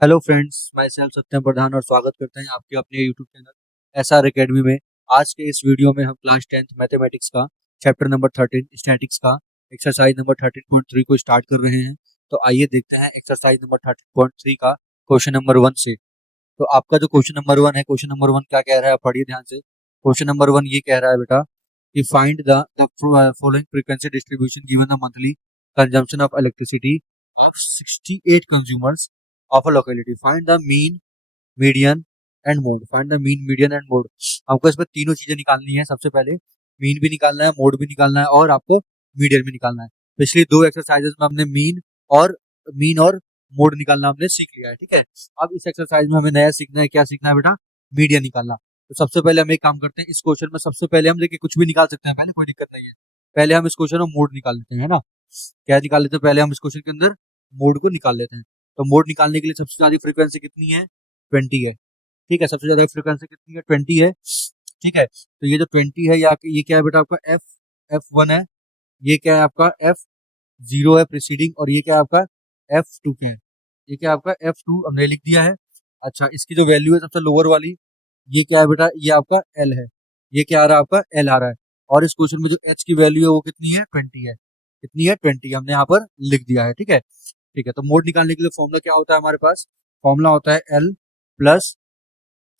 Hello friends, मैं self सत्यम प्रधान और स्वागत करते हैं आपके अपने यूट्यूब चैनल एसआर एकेडमी में। आज के इस वीडियो में हम क्लास 10th मैथमेटिक्स का चैप्टर नंबर 13 स्टैटिक्स का एक्सरसाइज नंबर 13.3 को स्टार्ट कर रहे हैं। तो आइए देखते हैं एक्सरसाइज नंबर 13.3 का क्वेश्चन नंबर 1 से। तो आपका जो क्वेश्चन नंबर 1 है, क्वेश्चन नंबर 1 क्या कह रहा है, आप पढ़िए ध्यान से। क्वेश्चन नंबर 1 ये कह रहा है बेटा कि find the following frequency distribution given the monthly consumption of elasticity of 68 consumers of a locality. Find the mean, median and mode. Find the mean, median and mode. हमको इसमें तीनों चीजें निकालनी है। सबसे पहले मीन भी निकालना है, मोड भी निकालना है और आपको मीडियन भी निकालना है। पिछली दो एक्सरसाइजेस में हमने मीन और मोड निकालना हमने सीख लिया है, ठीक है। अब इस एक्सरसाइज में हमें नया सीखना है। क्या सीखना है बेटा? मीडियन निकालना। तो सबसे पहले हम एक काम करते हैं, इस क्वेश्चन में सबसे पहले हम देखिए कुछ भी निकाल सकते हैं, पहले कोई दिक्कत नहीं है। पहले हम इस क्वेश्चन में मोड निकाल लेते हैं, है ना। क्या निकाल लेते हैं? पहले हम इस क्वेश्चन के अंदर मोड को निकाल लेते हैं। तो मोड निकालने के लिए सबसे ज्यादा फ्रीक्वेंसी कितनी है? 20 है, ठीक है। सबसे ज्यादा फ्रीक्वेंसी कितनी है? 20 है, ठीक है। तो ये जो 20 है, ये क्या है बेटा? आपका F1 है। ये क्या है? आपका F0 है प्रीसीडिंग। और ये क्या है आपका? F2 है। ये क्या है आपका? F2 हमने लिख दिया है। अच्छा, इसकी जो वैल्यू है सबसे लोअर वाली, ये क्या है बेटा? ये आपका L है। ये क्या आ रहा है? आपका L आ रहा है। और इस क्वेश्चन में जो H की वैल्यू है वो कितनी है? 20 है। कितनी है? 20 हमने यहाँ पर लिख दिया है, ठीक है। ठीक है, तो मोड निकालने के लिए फॉर्मूला क्या होता है हमारे पास? फॉर्मूला होता है L plus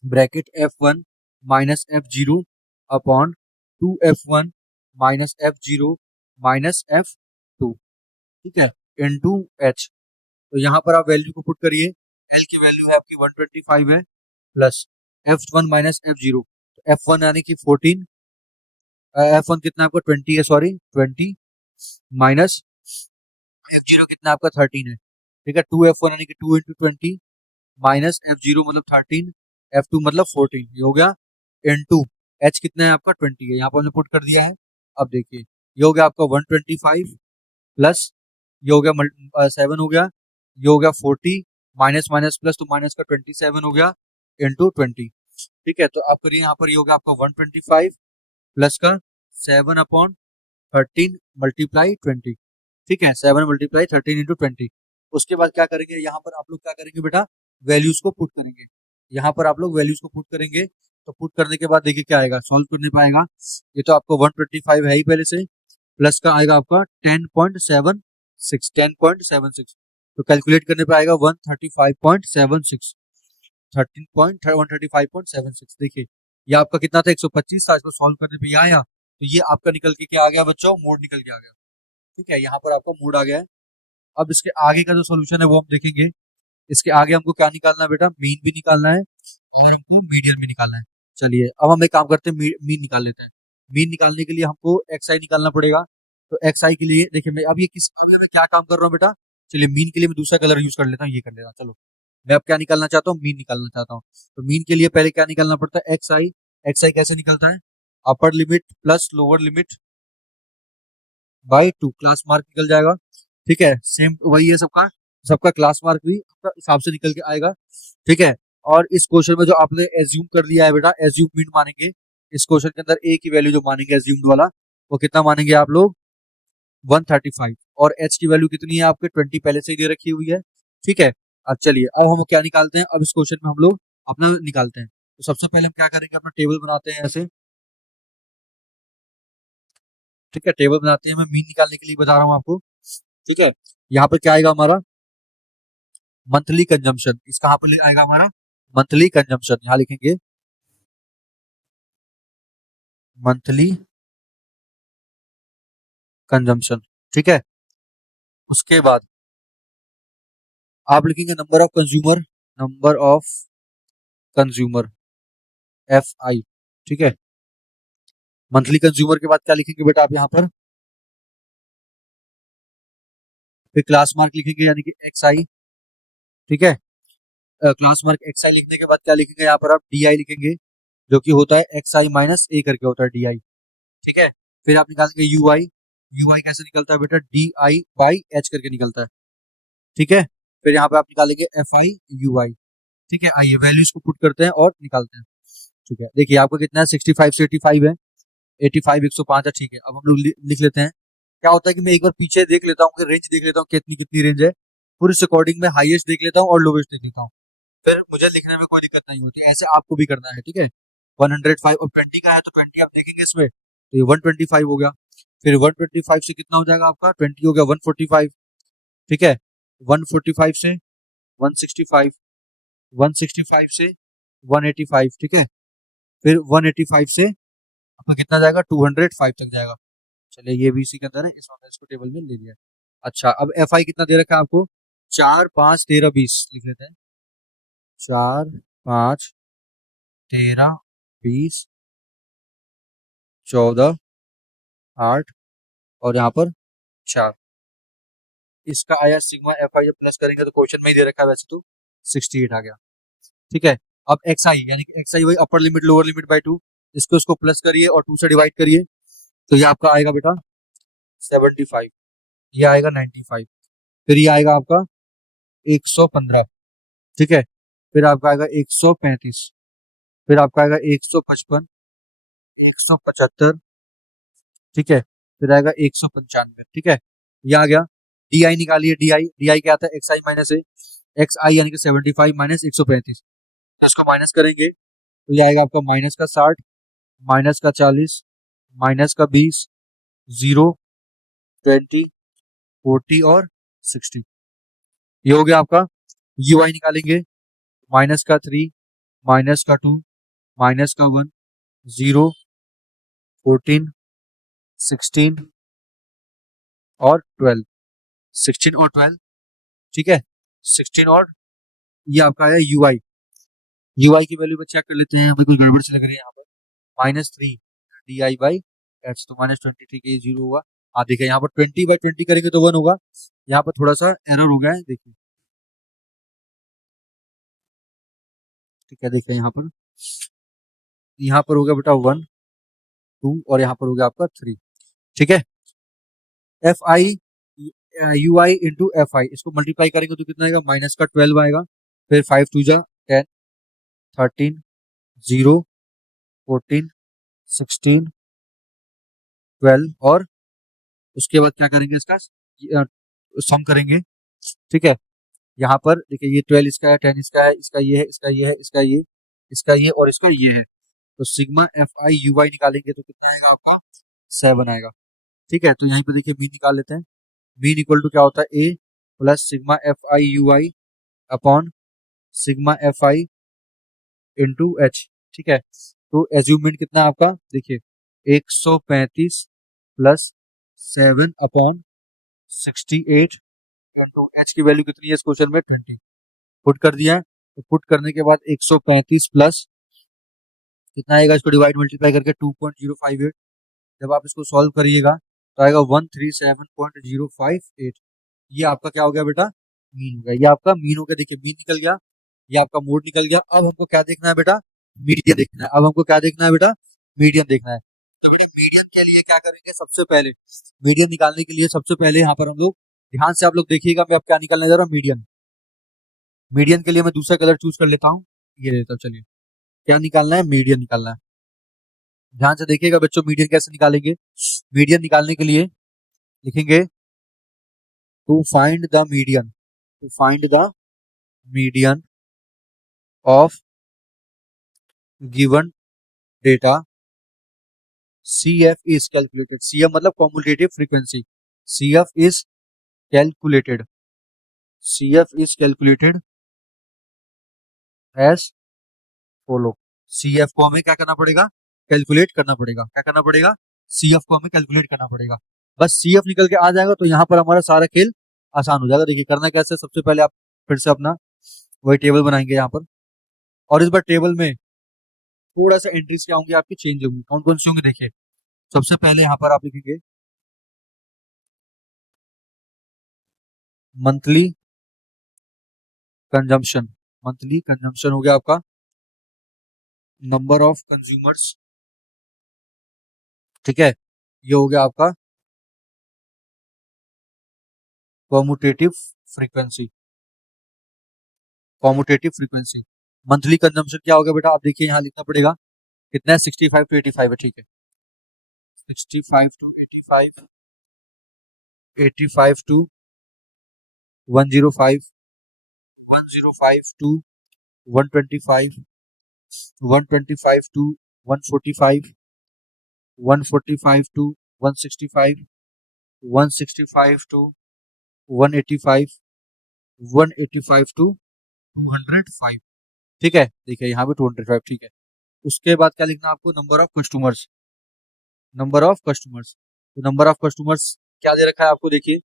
bracket F1 minus F0 upon 2F1 minus F0 minus F2, ठीक है, इनटू H। तो यहाँ पर आप वैल्यू को पुट करिए। L की वैल्यू है आपकी 125 है, प्लस F1 माइनस F0। तो F1 यानी कि 14, F1 कितना आपका? 20 है, सॉरी 20, माइनस F0 कितना आपका? 13 है, ठीक है। 2F1 यानी कि 2 इंटू 20 माइनस F0 मतलब 13, F2 मतलब 14, ये हो गया। इनटू H कितना है आपका? 20 है, यहाँ पर हमने पुट कर दिया है। अब देखिए ये हो गया आपका 125 प्लस ये हो गया 7 हो गया, ये हो गया 40, माइनस माइनस प्लस तो माइनस का 27 हो गया इंटू 20, ठीक है। तो आप करिए यहाँ पर, ये हो गया आपका 125 प्लस का 7 अपॉन 13 मल्टीप्लाई 20, ठीक है। 7 मल्टीप्लाई 13 इंटू 20। उसके बाद क्या करेंगे? यहाँ पर आप लोग क्या करेंगे बेटा? वैल्यूज को पुट करेंगे। यहाँ पर आप लोग वैल्यूज को पुट करेंगे। तो पुट करने के बाद देखिए क्या आएगा, सॉल्व करने पाएगा। ये तो आपको 125 है ही पहले से, प्लस का आएगा आपका 10.76, 10.76। तो कैलकुलेट करने पे आएगा 135.76, 135.76। देखिए ये आपका कितना था? 125 था। इसको सॉल्व करने पे ये आया। तो ये आपका निकल के क्या आ गया बच्चों? मोड निकल के आ गया, ठीक है। यहाँ पर आपका मोड आ गया है। अब इसके आगे का जो सोल्यूशन है वो हम देखेंगे। इसके आगे हमको क्या निकालना है बेटा? मीन भी निकालना है और हमको मीडियन भी निकालना है। चलिए अब हम एक काम करते हैं, मीन निकाल लेते हैं। मीन निकालने के लिए हमको एक्स आई निकालना पड़ेगा। तो एक्स आई के लिए देखिए, मैं अब ये किस क्या काम कर रहा हूँ बेटा? चलिए मीन के लिए मैं दूसरा कलर यूज कर लेता हूँ, ये कर लेता हूँ। चलो मैं अब क्या निकालना चाहता हूँ? मीन निकालना चाहता हूँ। तो मीन के लिए पहले क्या निकालना पड़ता है? एक्स आई। एक्स आई कैसे निकलता है? Upper limit plus lower limit by 2, class mark निकल जाएगा, ठीक है। सेम वही है सबका, सबका क्लास मार्क भी आपका हिसाब से निकल के आएगा, ठीक है। और इस क्वेश्चन में जो आपने एज्यूम कर लिया है बेटा, एज्यूम मीन मानेंगे। इस क्वेश्चन के अंदर ए की वैल्यू जो मानेंगे एज्यूम्ड वाला, वो कितना मानेंगे आप लोग? 135। और एच की वैल्यू कितनी है आपके? 20 पहले से ही दे रखी हुई है, ठीक है। अब चलिए अब हम क्या निकालते हैं? अब इस क्वेश्चन में हम लोग अपना निकालते हैं। तो सबसे पहले हम क्या करेंगे? अपना टेबल बनाते हैं ऐसे, ठीक है। टेबल बनाते हैं, मैं मीन निकालने के लिए बता रहा हूँ आपको, ठीक है। यहाँ पर क्या आएगा हमारा? Monthly consumption. इस कहाँ पर आएगा हमारा? Monthly consumption. यहाँ लिखेंगे मंथली कंजम्पशन, ठीक है। उसके बाद आप लिखेंगे number of consumer, number of consumer, FI, ठीक है। मंथली कंज्यूमर के बाद क्या लिखेंगे बेटा आप यहाँ पर? फिर क्लास मार्क लिखेंगे यानी कि XI, ठीक है। क्लास मार्क XI लिखने के बाद क्या लिखेंगे यहाँ पर? आप DI लिखेंगे, जो कि होता है XI माइनस A करके होता है DI, ठीक है। फिर आप निकालेंगे UI। UI कैसे निकलता है बेटा? DI बाई H करके निकलता है, ठीक है। फिर यहाँ पे आप निकालेंगे FI UI, ठीक है। आइए वैल्यूज को पुट करते हैं और निकालते हैं, ठीक है। देखिए आपका कितना है? 65 से 85 है, 85 105 है, ठीक है। अब हम लोग लिख लेते हैं। क्या होता है कि मैं एक बार पीछे देख लेता हूँ, रेंज देख लेता हूँ कितनी कितनी रेंज है। फिर इस अकॉर्डिंग में हाईएस्ट देख लेता हूँ और लोवेस्ट देख लेता हूँ, फिर मुझे लिखने में कोई दिक्कत नहीं होती। ऐसे आपको भी करना है, ठीक है। 105 और 20 का है तो 20 आप देखेंगे इसमें, तो ये 125 हो गया। फिर 125 से कितना हो जाएगा आपका, 20 हो गया 145, ठीक है। 145 से 165, 165 से 185, ठीक है। फिर 185 से आपका कितना जाएगा, 205 तक जाएगा। चलिए ये भी इसी के अंदर है, इस वजह इसको टेबल में ले लिया। अच्छा, अब एफ आई कितना दे रखा है आपको, 4 5 13 20 लिख लेते हैं। 4 5 13 20 14 8 और यहाँ पर 4। इसका आया सिग्मा एफ आई, जब प्लस करेंगे तो क्वेश्चन में ही दे रखा है वैसे तो 68 आ गया, ठीक है। अब एक्स आई, यानी कि एक्स आई वही upper limit lower limit by 2, इसको प्लस करिए और 2 से डिवाइड करिए, तो ये आपका आएगा बेटा 75, ये आएगा 95, फिर ये आएगा आपका 115, ठीक है। फिर आपका आएगा 135, फिर आपका आएगा 155, 175, ठीक है। फिर आएगा 195, ठीक है। ये आ गया। डी आई निकालिए, डी आई, डी आई क्या आता है, एक्स आई माइनस ए, एक्स आई यानी कि 75 माइनस 135, इसको माइनस करेंगे तो ये आएगा आपका माइनस का 60, माइनस का 40, माइनस का 20, 0 20 40 और 60। ये हो गया आपका। यू आई निकालेंगे, माइनस का 3, माइनस का 2, माइनस का 1, 0 14 16 और 12, 16 और 12, ठीक है। 16 और ये आपका है यू आई, यू आई की वैल्यू पे चेक कर लेते हैं, हमें कुछ गड़बड़ से लग रही है यहाँ पे। -3 डी आई बाई एच, तो -23 के 0 होगा। आप देखिए यहाँ पर 20/20 करेंगे तो 1 होगा, यहाँ पर थोड़ा सा एरर हो गया है, देखिए, ठीक है। देखिए यहाँ पर हो गया बेटा 1 2 और यहाँ पर हो गया आपका 3, ठीक है। F I, U I into F I, इसको मल्टीप्लाई करेंगे तो कितना आएगा, माइनस का 12 आएगा, फिर 5 2 जा 10, 13 0 14 16 12 और उसके बाद क्या करेंगे, इसका सम करेंगे, ठीक है। यहाँ पर देखिए ये 12 इसका है, 10 इसका है, इसका ये है, इसका ये है, इसका ये, इसका ये और इसका ये है, तो सिग्मा एफ आई यू आई निकालेंगे तो कितना आएगा आपको, 7 आएगा, ठीक है। तो यहीं पे देखिए मीन निकाल लेते हैं। मीन इक्वल टू क्या होता है, A plus sigma F I U I upon sigma F I into H, ठीक है। तो एज्यूमेंट कितना है आपका, देखिए 135 प्लस 7 अपॉन 68 इंटू एच की वैल्यू कितनी है इस क्वेश्चन में, 20 पुट कर दिया है। तो पुट करने के बाद 135 प्लस कितना आएगा, इसको डिवाइड मल्टीप्लाई करके 2.058, जब आप इसको सॉल्व करिएगा तो आएगा 137.058। ये आपका क्या हो गया बेटा, मीन हो गया। ये आपका मीन हो गया, देखिए मीन निकल गया, ये आपका मोड निकल गया। अब हमको क्या देखना है बेटा, मीडियन देखना है। अब हमको क्या देखना है बेटा, मीडियन देखना है। तो बेटा मीडियन के लिए क्या करेंगे, सबसे पहले मीडियन निकालने के लिए सबसे पहले यहाँ पर हम लोग, ध्यान से आप लोग देखिएगा, मैं अब क्या निकालने जा रहा हूँ, मीडियन। मीडियन के लिए मैं दूसरा कलर चूज कर लेता हूँ, ये लेता हूँ। चलिए क्या निकालना है, मीडियन निकालना है। ध्यान से देखिएगा बच्चों, मीडियन कैसे निकालेंगे। मीडियन निकालने के लिए लिखेंगे to find the median, to find the median of given data, CF is calculated, CF मतलब cumulative frequency, CF is calculated, CF is calculated as follow। CF को हमें क्या करना पड़ेगा, कैलकुलेट करना पड़ेगा। क्या करना पड़ेगा, CF को हमें कैलकुलेट करना पड़ेगा। बस CF निकल के आ जाएगा तो यहाँ पर हमारा सारा खेल आसान हो जाएगा। देखिए करना कैसे, सबसे पहले आप फिर से अपना वही टेबल बनाएंगे यहाँ पर, और इस बार टेबल में थोड़ा सा एंट्रीज क्या होंगी आपकी, चेंज होंगी। कौन कौन सी होंगी, देखिए सबसे पहले यहाँ पर आप लिखेंगे मंथली कंजम्पशन, मंथली कंजम्पशन हो गया आपका, नंबर ऑफ कंज्यूमर्स, ठीक है। ये हो गया आपका commutative frequency, commutative frequency. Monthly consumption क्या होगा बेटा, आप देखिए यहाँ लिखना पड़ेगा, कितना है, 65 to 85 है, ठीक है। 65 to 85, 85 to 105, 105 to 125, 125 to 145, 145 to 165, 165 to 185, 185 to 205। ठीक है, देखिए यहाँ पे 205। ठीक है, उसके बाद क्या लिखना है आपको, number of customers. Number of customers, तो नंबर ऑफ कस्टमर्स क्या दे रखा है आपको, देखिए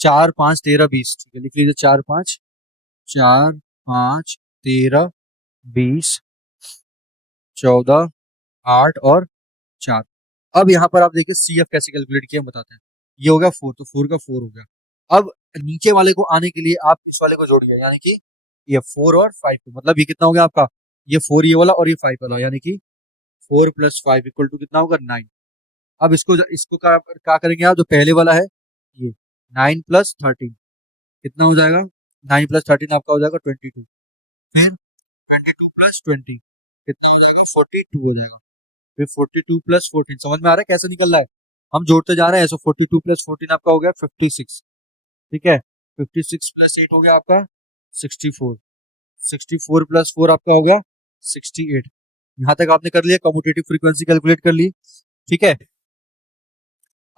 4 5 13 20। ठीक है, लिख लीजिए 4 5, 4 5 13 20 14 8 और 4। अब यहाँ पर आप देखिए सी एफ कैसे कैलकुलेट किया हम बताते हैं। ये हो गया 4, तो 4 का 4 हो गया। अब नीचे वाले को आने के लिए आप इस वाले को जोड़िए, यानी कि ये 4 और 5, मतलब ये कितना हो गया आपका, ये 4 ये वाला और ये 5 वाला, यानी कि 4 + 5 इक्वल टू कितना होगा, 9। अब इसको क्या करेंगे आप, जो पहले वाला है ये 9 + 13 कितना हो जाएगा, 9 + 13 आपका हो जाएगा 22। फिर 22 + 20 कितना हो जाएगा, 42 हो जाएगा। फिर 42 + 14, समझ में आ रहा है कैसे निकल रहा है, हम जोड़ते जा रहे हैं। सो 42 + 14 आपका हो गया 56। ठीक है, 56 + 8 हो गया आपका 64, 64 + 4 आपका हो गया 68। यहाँ तक आपने कर लिया, कम्यूटेटिव फ्रीक्वेंसी कैलकुलेट कर ली। ठीक है,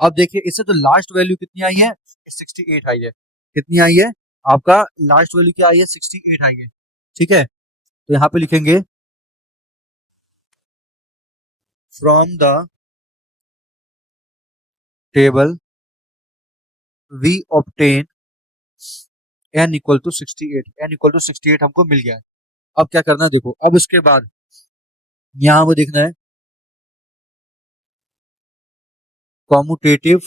अब देखिए इससे तो लास्ट वैल्यू कितनी आई है, 68 आई है। कितनी आई है आपका, लास्ट वैल्यू क्या आई है, 68 आई है। ठीक है, तो यहाँ पे लिखेंगे from the table we obtain n = 68, n = 68 हमको मिल गया है। अब क्या करना है देखो, अब उसके बाद यहाँ वो देखना है cumulative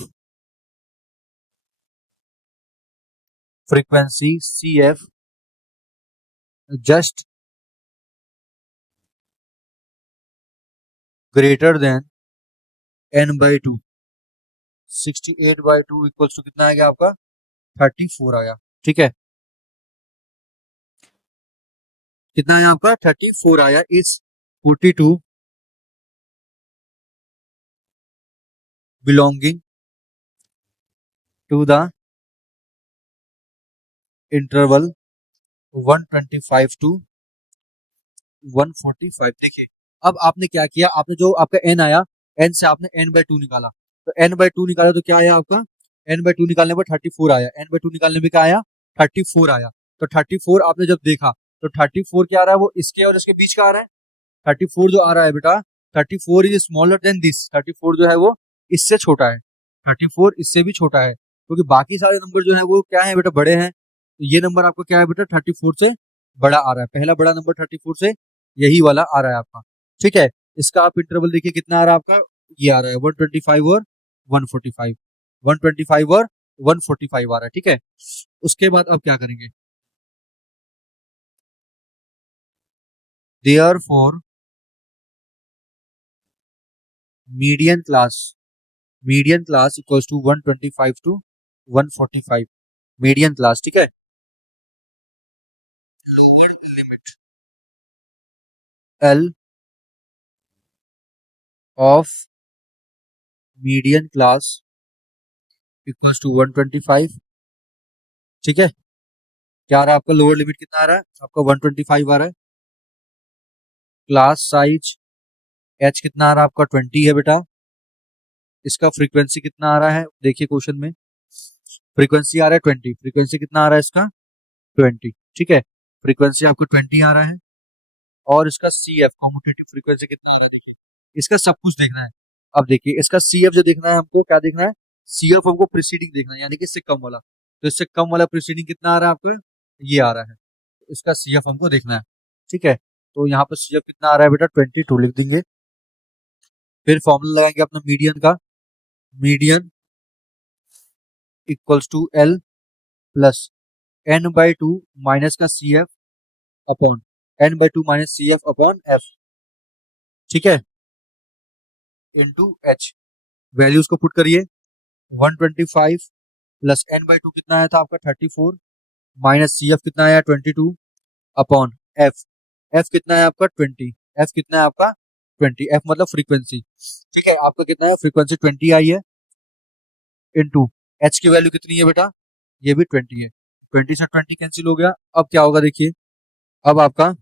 frequency CF just greater than n/2। 68/2 equals to कितना आ गया आपका, 34 आया। ठीक है, कितना आया आपका, 34 आया। इस 42 belonging to the interval 125 to 145। देखिए अब आपने क्या किया, आपने जो आपका n आया, n से आपने n/2 निकाला, तो n/2 निकाला तो क्या आया आपका, n/2 निकालने पर 34 आया, n/2 निकालने में क्या आया, 34 आया। तो 34 आपने जब देखा तो 34 क्या आ रहा है, वो इसके और इसके बीच का आ रहा है। 34 जो आ रहा है बेटा, 34 इज स्मॉलर देन दिस, 34 जो है वो इससे छोटा है, 34 इससे भी छोटा है, क्योंकि बाकी सारे नंबर जो है वो क्या है बेटा, बड़े हैं। तो ये नंबर आपको क्या है बेटा, 34 से बड़ा आ रहा है, पहला बड़ा नंबर 34 से यही वाला आ रहा है आपका। ठीक है, इसका आप इंटरवल देखिए कितना आ रहा है आपका, ये आ रहा है 125 और 145, 125 और 145 आ रहा है। ठीक है, उसके बाद अब क्या करेंगे, therefore median class, median class equals to 125 to 145, median class. ठीक है, lower limit L of median class equals to 125। ठीक है, क्या आ रहा है आपका, लोअर लिमिट कितना आ रहा है आपका, 125 आ रहा है। क्लास साइज एच कितना आ रहा है आपका, 20 है बेटा। इसका फ्रीक्वेंसी कितना आ रहा है, देखिए क्वेश्चन में फ्रीक्वेंसी आ रहा है 20, फ्रीक्वेंसी कितना आ रहा है इसका, 20। ठीक है, फ्रीक्वेंसी आपको 20 आ रहा है। और इसका सी एफ कॉम्यूटेटिव फ्रीक्वेंसी कितना आ रहा है, इसका सब कुछ देखना है। अब देखिए इसका सी एफ जो देखना है हमको, क्या देखना है, सी एफ हमको प्रीसीडिंग देखना है, यानी कि इससे कम वाला। तो इससे कम वाला प्रीसीडिंग कितना आ रहा है आपको, ये आ रहा है, तो इसका सी एफ हमको देखना है। ठीक है, तो यहाँ पर सी एफ कितना आ रहा है बेटा, 22 लिख देंगे। फिर फॉर्मूला लगाएंगे अपना मीडियन का, median equals to L plus n/2 minus का C F upon n/2 minus C F upon F. ठीक है, इंटू एच, वैल्यूज को पुट करिए। 125 प्लस n/2 कितना आया था आपका, 34 माइनस सी एफ कितना आया, 22 अपॉन एफ, एफ कितना है आपका 20, एफ कितना है आपका 20, एफ मतलब फ्रीक्वेंसी। ठीक है, आपका कितना है, फ्रीक्वेंसी 20 आई है, इनटू एच की वैल्यू कितनी है बेटा, ये भी 20 है। 20 से 20 कैंसिल हो गया। अब क्या होगा देखिए, अब आपका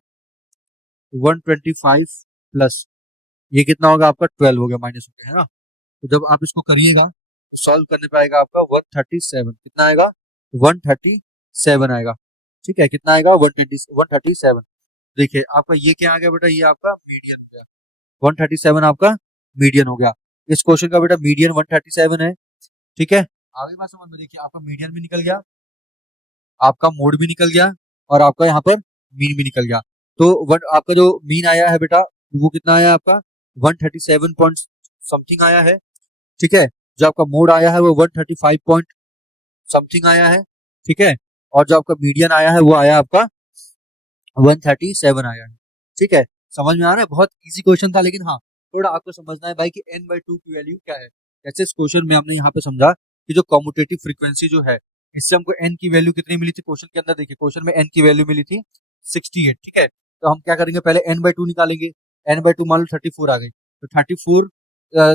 125 प्लस ये कितना होगा आपका 12 हो गया, माइनस हो गया है ना। तो जब आप इसको करिएगा सॉल्व करने पे आएगा आपका 137, कितना आएगा 137 आएगा। ठीक है, कितना आएगा 137। देखिए आपका ये क्या आ गया बेटा, ये आपका मीडियन हो गया, 137 आपका मीडियन हो गया। इस क्वेश्चन का बेटा मीडियन 137 है। ठीक है, आगे बात समझ में, देखिए आपका मीडियन भी निकल गया, आपका मोड भी निकल गया, और आपका यहाँ पर मीन भी निकल गया। तो आपका जो मीन आया है बेटा वो कितना आया आपका 137 पॉइंट समथिंग आया है। ठीक है, जो आपका मोड आया है वो 135 पॉइंट समथिंग आया है। ठीक है, और जो आपका मीडियन आया है वो आया आपका 137 आया है। ठीक है, समझ में आ रहा है, बहुत इजी क्वेश्चन था, लेकिन हाँ थोड़ा आपको समझना है भाई कि n/2 की वैल्यू क्या है। जैसे इस क्वेश्चन में हमने यहाँ पे समझा कि जो कम्यूटेटिव फ्रीक्वेंसी जो है, इससे हमको n की वैल्यू कितनी मिली थी क्वेश्चन के अंदर, देखिए क्वेश्चन में n की वैल्यू मिली थी 68। ठीक है, तो हम क्या करेंगे, पहले n/2 निकालेंगे। n/2 मान लो 34 आ गई, तो 34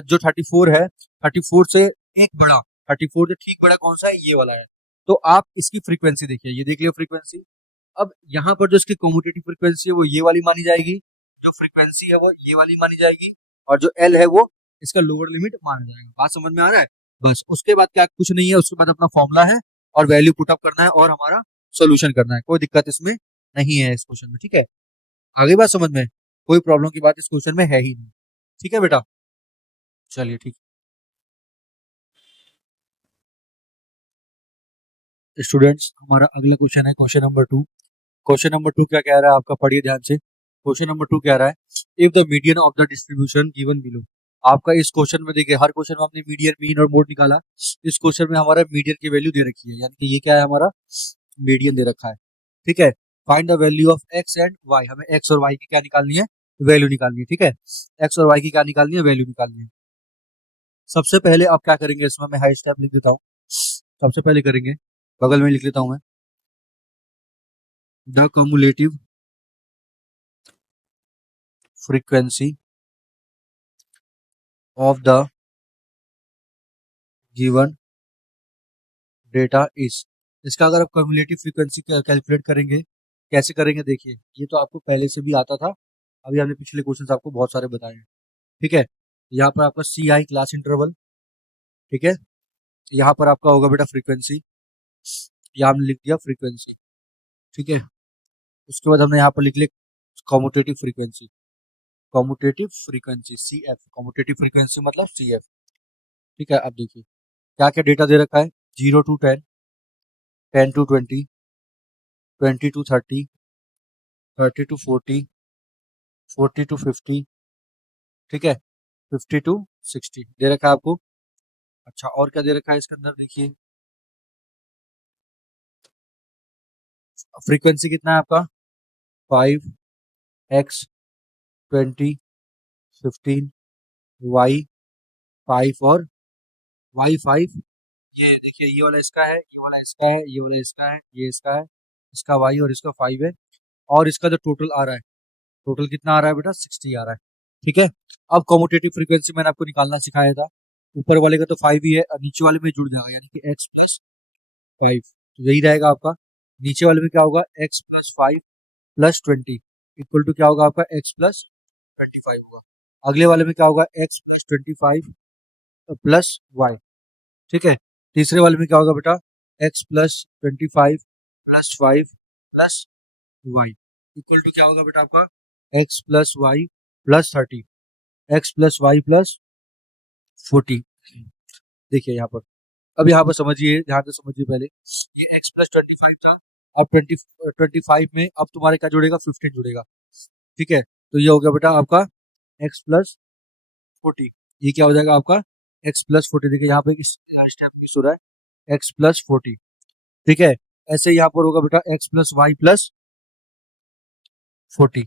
जो 34 है, 34 से एक बड़ा, 34 से ठीक बड़ा कौन सा है, ये वाला है। तो आप इसकी फ्रीक्वेंसी देखिए, ये देख लियो फ्रीक्वेंसी। अब यहाँ पर जो इसकी कम्यूटेटिव फ्रीक्वेंसी है वो ये वाली मानी जाएगी, जो फ्रीक्वेंसी है वो ये वाली मानी जाएगी, और जो एल है वो इसका लोअर लिमिट माना जाएगा। बात समझ में आ रहा है। बस उसके बाद क्या, कुछ नहीं है, उसके बाद अपना फॉर्मूला है और वैल्यू पुट अप करना है और हमारा सोल्यूशन करना है, कोई दिक्कत इसमें नहीं है इस क्वेश्चन में। ठीक है, आगे बात समझ में, कोई प्रॉब्लम की बात इस क्वेश्चन में है ही नहीं। ठीक है बेटा, चलिए ठीक। स्टूडेंट्स, हमारा अगला क्वेश्चन है क्वेश्चन नंबर 2। क्वेश्चन नंबर 2 क्या कह रहा है आपका, पढ़िए ध्यान से। क्वेश्चन नंबर 2 कह रहा है, if the median of the distribution given below. आपका इस क्वेश्चन में देखिए, हर क्वेश्चन में हमने मीडियन, मीन और मोड निकाला। इस क्वेश्चन में हमारा मीडियन की वैल्यू दे रखी है, यानी कि ये क्या है, हमारा मीडियन दे रखा है। ठीक है, find the value of X and Y, हमें एक्स और वाई की क्या निकालनी है, वैल्यू निकालनी है। ठीक है, एक्स और वाई की क्या निकालनी है, वैल्यू निकालनी है। सबसे पहले आप क्या करेंगे, इसमें मैं हाई स्टेप लिख देता हूँ। सबसे पहले करेंगे, बगल में लिख लेता हूँ मैं, the cumulative frequency of the given data is। इसका अगर आप कम्युलेटिव फ्रीक्वेंसी कैलकुलेट करेंगे, कैसे करेंगे देखिए, ये तो आपको पहले से भी आता था, अभी हमने पिछले क्वेश्चन आपको बहुत सारे बताए हैं। ठीक है, यहाँ पर आपका सी आई क्लास इंटरवल। ठीक है, यहाँ पर आपका होगा बेटा फ्रीक्वेंसी, यहाँ हमने लिख दिया फ्रीक्वेंसी। ठीक है, उसके बाद हमने यहाँ पर लिख लिया cumulative frequency, cumulative frequency C F, cumulative frequency मतलब सी एफ। ठीक है, अब देखिए क्या क्या डेटा दे रखा है, 0 to 10, 10 to 20, 20 to 30, 30 to 40, 40 to 50। ठीक है, 50 to 60 दे रखा है आपको। अच्छा, और क्या दे रखा है इसके अंदर देखिए, फ्रीक्वेंसी कितना है आपका 5 x 20 15 y 5 और y5। ये देखिए, ये वाला इसका है, ये वाला इसका है, ये वाला इसका है, ये इसका है, इसका y और इसका 5 है, और इसका जो टोटल आ रहा है, टोटल कितना आ रहा है बेटा 60 आ रहा है। ठीक है, अब कम्यूटेटिव फ्रीक्वेंसी मैंने आपको निकालना सिखाया था, ऊपर वाले का तो 5 ही है और नीचे वाले में जुड़ जाएगा, यानी कि x+5, तो यही रहेगा आपका। नीचे वाले में क्या होगा, x+5+20 इक्वल टू क्या होगा आपका x+25 होगा। अगले वाले में क्या होगा, x+25 प्लस y। ठीक है, तीसरे वाले में क्या होगा बेटा, x+25 plus 5 plus y equal to क्या होगा बेटा आपका x+y+30, x+y+40। देखिए यहाँ पर, अब यहाँ पर समझिए, ध्यान से समझिए पहले, ये x+25 था, अब 25 में अब तुम्हारे क्या जुड़ेगा, 15 जुड़ेगा। ठीक है, तो ये हो गया बेटा आपका x+40, ये क्या हो जाएगा आपका x+40। देखिए यहाँ पे स्टेप मिस हो रहा है, x+40। ठीक है, ऐसे यहाँ पर होगा बेटा x+y+40,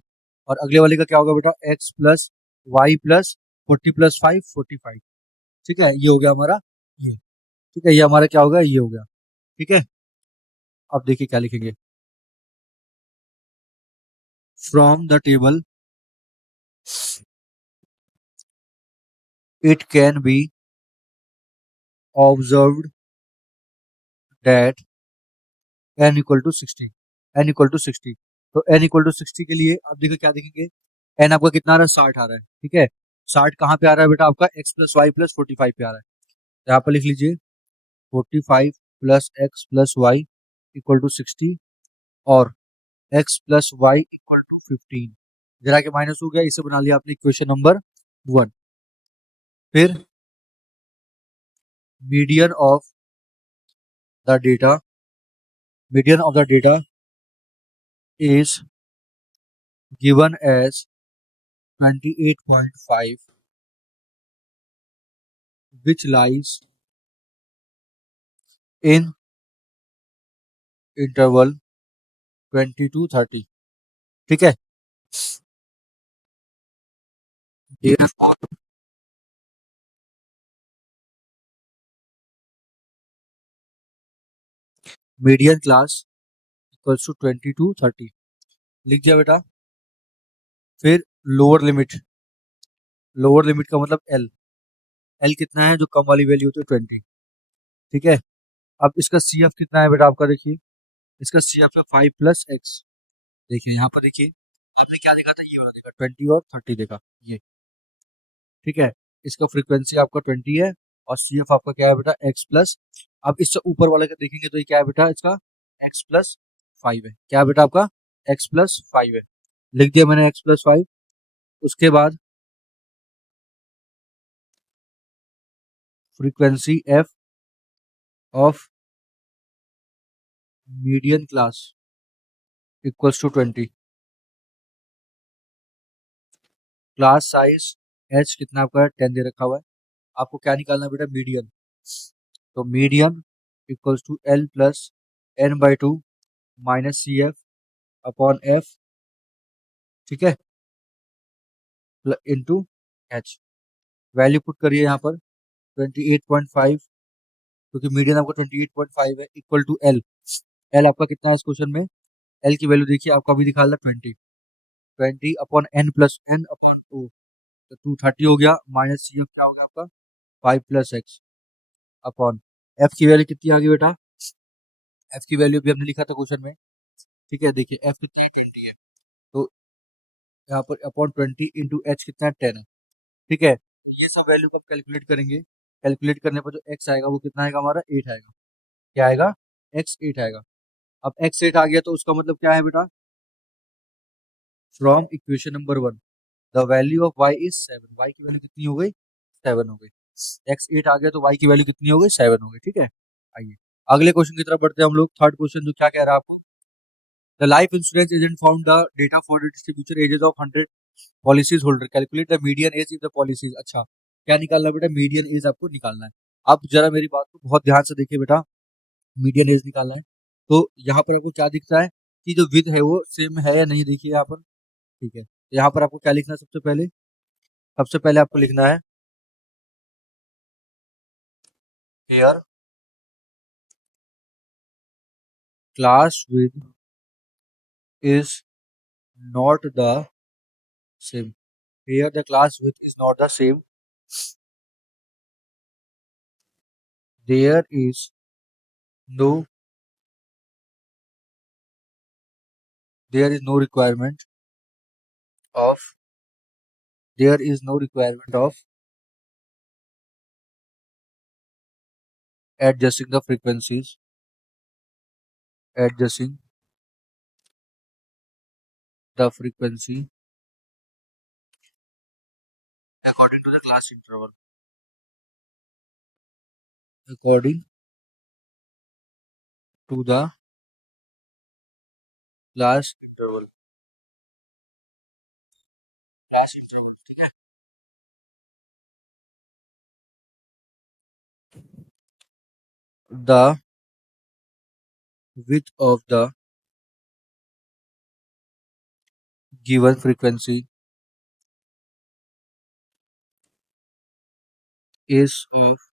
और अगले वाले का क्या होगा बेटा x+y+40+5 45। ठीक है, ये हो गया हमारा ये। ठीक है, ये हमारा क्या होगा, ये हो गया। ठीक है, अब देखिए क्या लिखेंगे, from the table it can be observed that n equal to 60, n equal to 60। तो n इक्वल टू 60 के लिए अब देखो क्या देखेंगे, n आपका कितना आ रहा है, 60 आ रहा है, ठीक है। 60 कहाँ पे आ रहा है बेटा, आपका x प्लस वाई प्लस 45 पे आ रहा है। तो यहाँ पर लिख लीजिए 45 plus X plus Y equal to 60 और x plus Y equal to 15। जरा के माइनस हो गया, इसे बना लिया आपने इक्वेशन नंबर 1। फिर median of the data, median of the data is given as 28.5, which lies in interval 20 to 30, ठीक है। Median class equals to 20 to 30 लिख दिया बेटा। फिर लोअर लिमिट, लोअर लिमिट का मतलब एल, एल कितना है, जो कम वाली वैल्यू होती है 20, ठीक है। अब इसका सी एफ कितना है बेटा आपका, देखिए इसका सी एफ है 5 प्लस एक्स। देखिए यहाँ पर देखिए आपने क्या देखा था, ये वाला देखा 20 और 30 देखा ये, ठीक है। इसका फ्रीक्वेंसी आपका 20 है और सी एफ आपका क्या है बेटा, एक्स प्लस। अब इससे ऊपर वाले का देखेंगे तो ये क्या है बेटा, इसका एक्स प्लस 5 है। क्या है बेटा आपका, एक्स प्लस 5 है, लिख दिया मैंने एक्स प्लस 5। उसके बाद frequency F of median class equals to 20, class size H कितना आपका 10 दे रखा हुआ है। आपको क्या निकालना है बेटा, मीडियन। तो median equals to L plus N by two minus C F upon F, ठीक है, इंटू एच। वैल्यू पुट करिए यहाँ पर 28.5, क्योंकि मीडियन आपका 28.5 है, इक्वल टू एल। एल आपका कितना है इस क्वेश्चन में, एल की वैल्यू देखिए आपका अभी दिखा रहा है 20, 20 upon N plus N upon two, तो 230 हो गया, माइनस सी एफ क्या होगा आपका 5 प्लस एक्स अपॉन एफ की वैल्यू कितनी आ गई बेटा, एफ की वैल्यू भी हमने लिखा था क्वेश्चन में, ठीक है। देखिए एफ कितना है 20 है, तो यहाँ पर अपॉन 20 इंटू एच कितना है 10 है, ठीक है। ये सब वैल्यू को आप कैलकुलेट करेंगे, कैलकुलेट करने पर जो एक्स आएगा वो कितना आएगा हमारा 8 आएगा। क्या आएगा, एक्स 8 आएगा। अब एक्स 8 आ गया तो उसका मतलब क्या है बेटा, from equation number 1 the value of y is 7, y की वैल्यू कितनी हो गई, 7 हो गई। एक्स 8 आ गया तो y की वैल्यू कितनी हो गई, 7 हो गई, ठीक है। आइए अगले क्वेश्चन की तरफ बढ़ते हैं हम लोग। थर्ड क्वेश्चन जो क्या कह रहा है आपको, the life insurance agent found the data for the distribution ages of 100 policies holder, calculate the median age in the policies. अच्छा क्या निकालना है बेटा, मीडियन एज आपको निकालना है। अब जरा मेरी बात को बहुत ध्यान से देखिए बेटा, मीडियन एज निकालना है तो यहाँ पर आपको क्या दिखता है कि जो विद है वो सेम है या नहीं, देखिए यहाँ पर, ठीक है। तो यहाँ पर आपको क्या लिखना है, सबसे पहले आपको लिखना है here class width is not the same, here the class width is not the same, there is no, there is no requirement of, there is no requirement of adjusting the frequencies, adjusting the frequency according to the class interval, according to the class interval, class interval, ठीक है। The width of the given frequency is of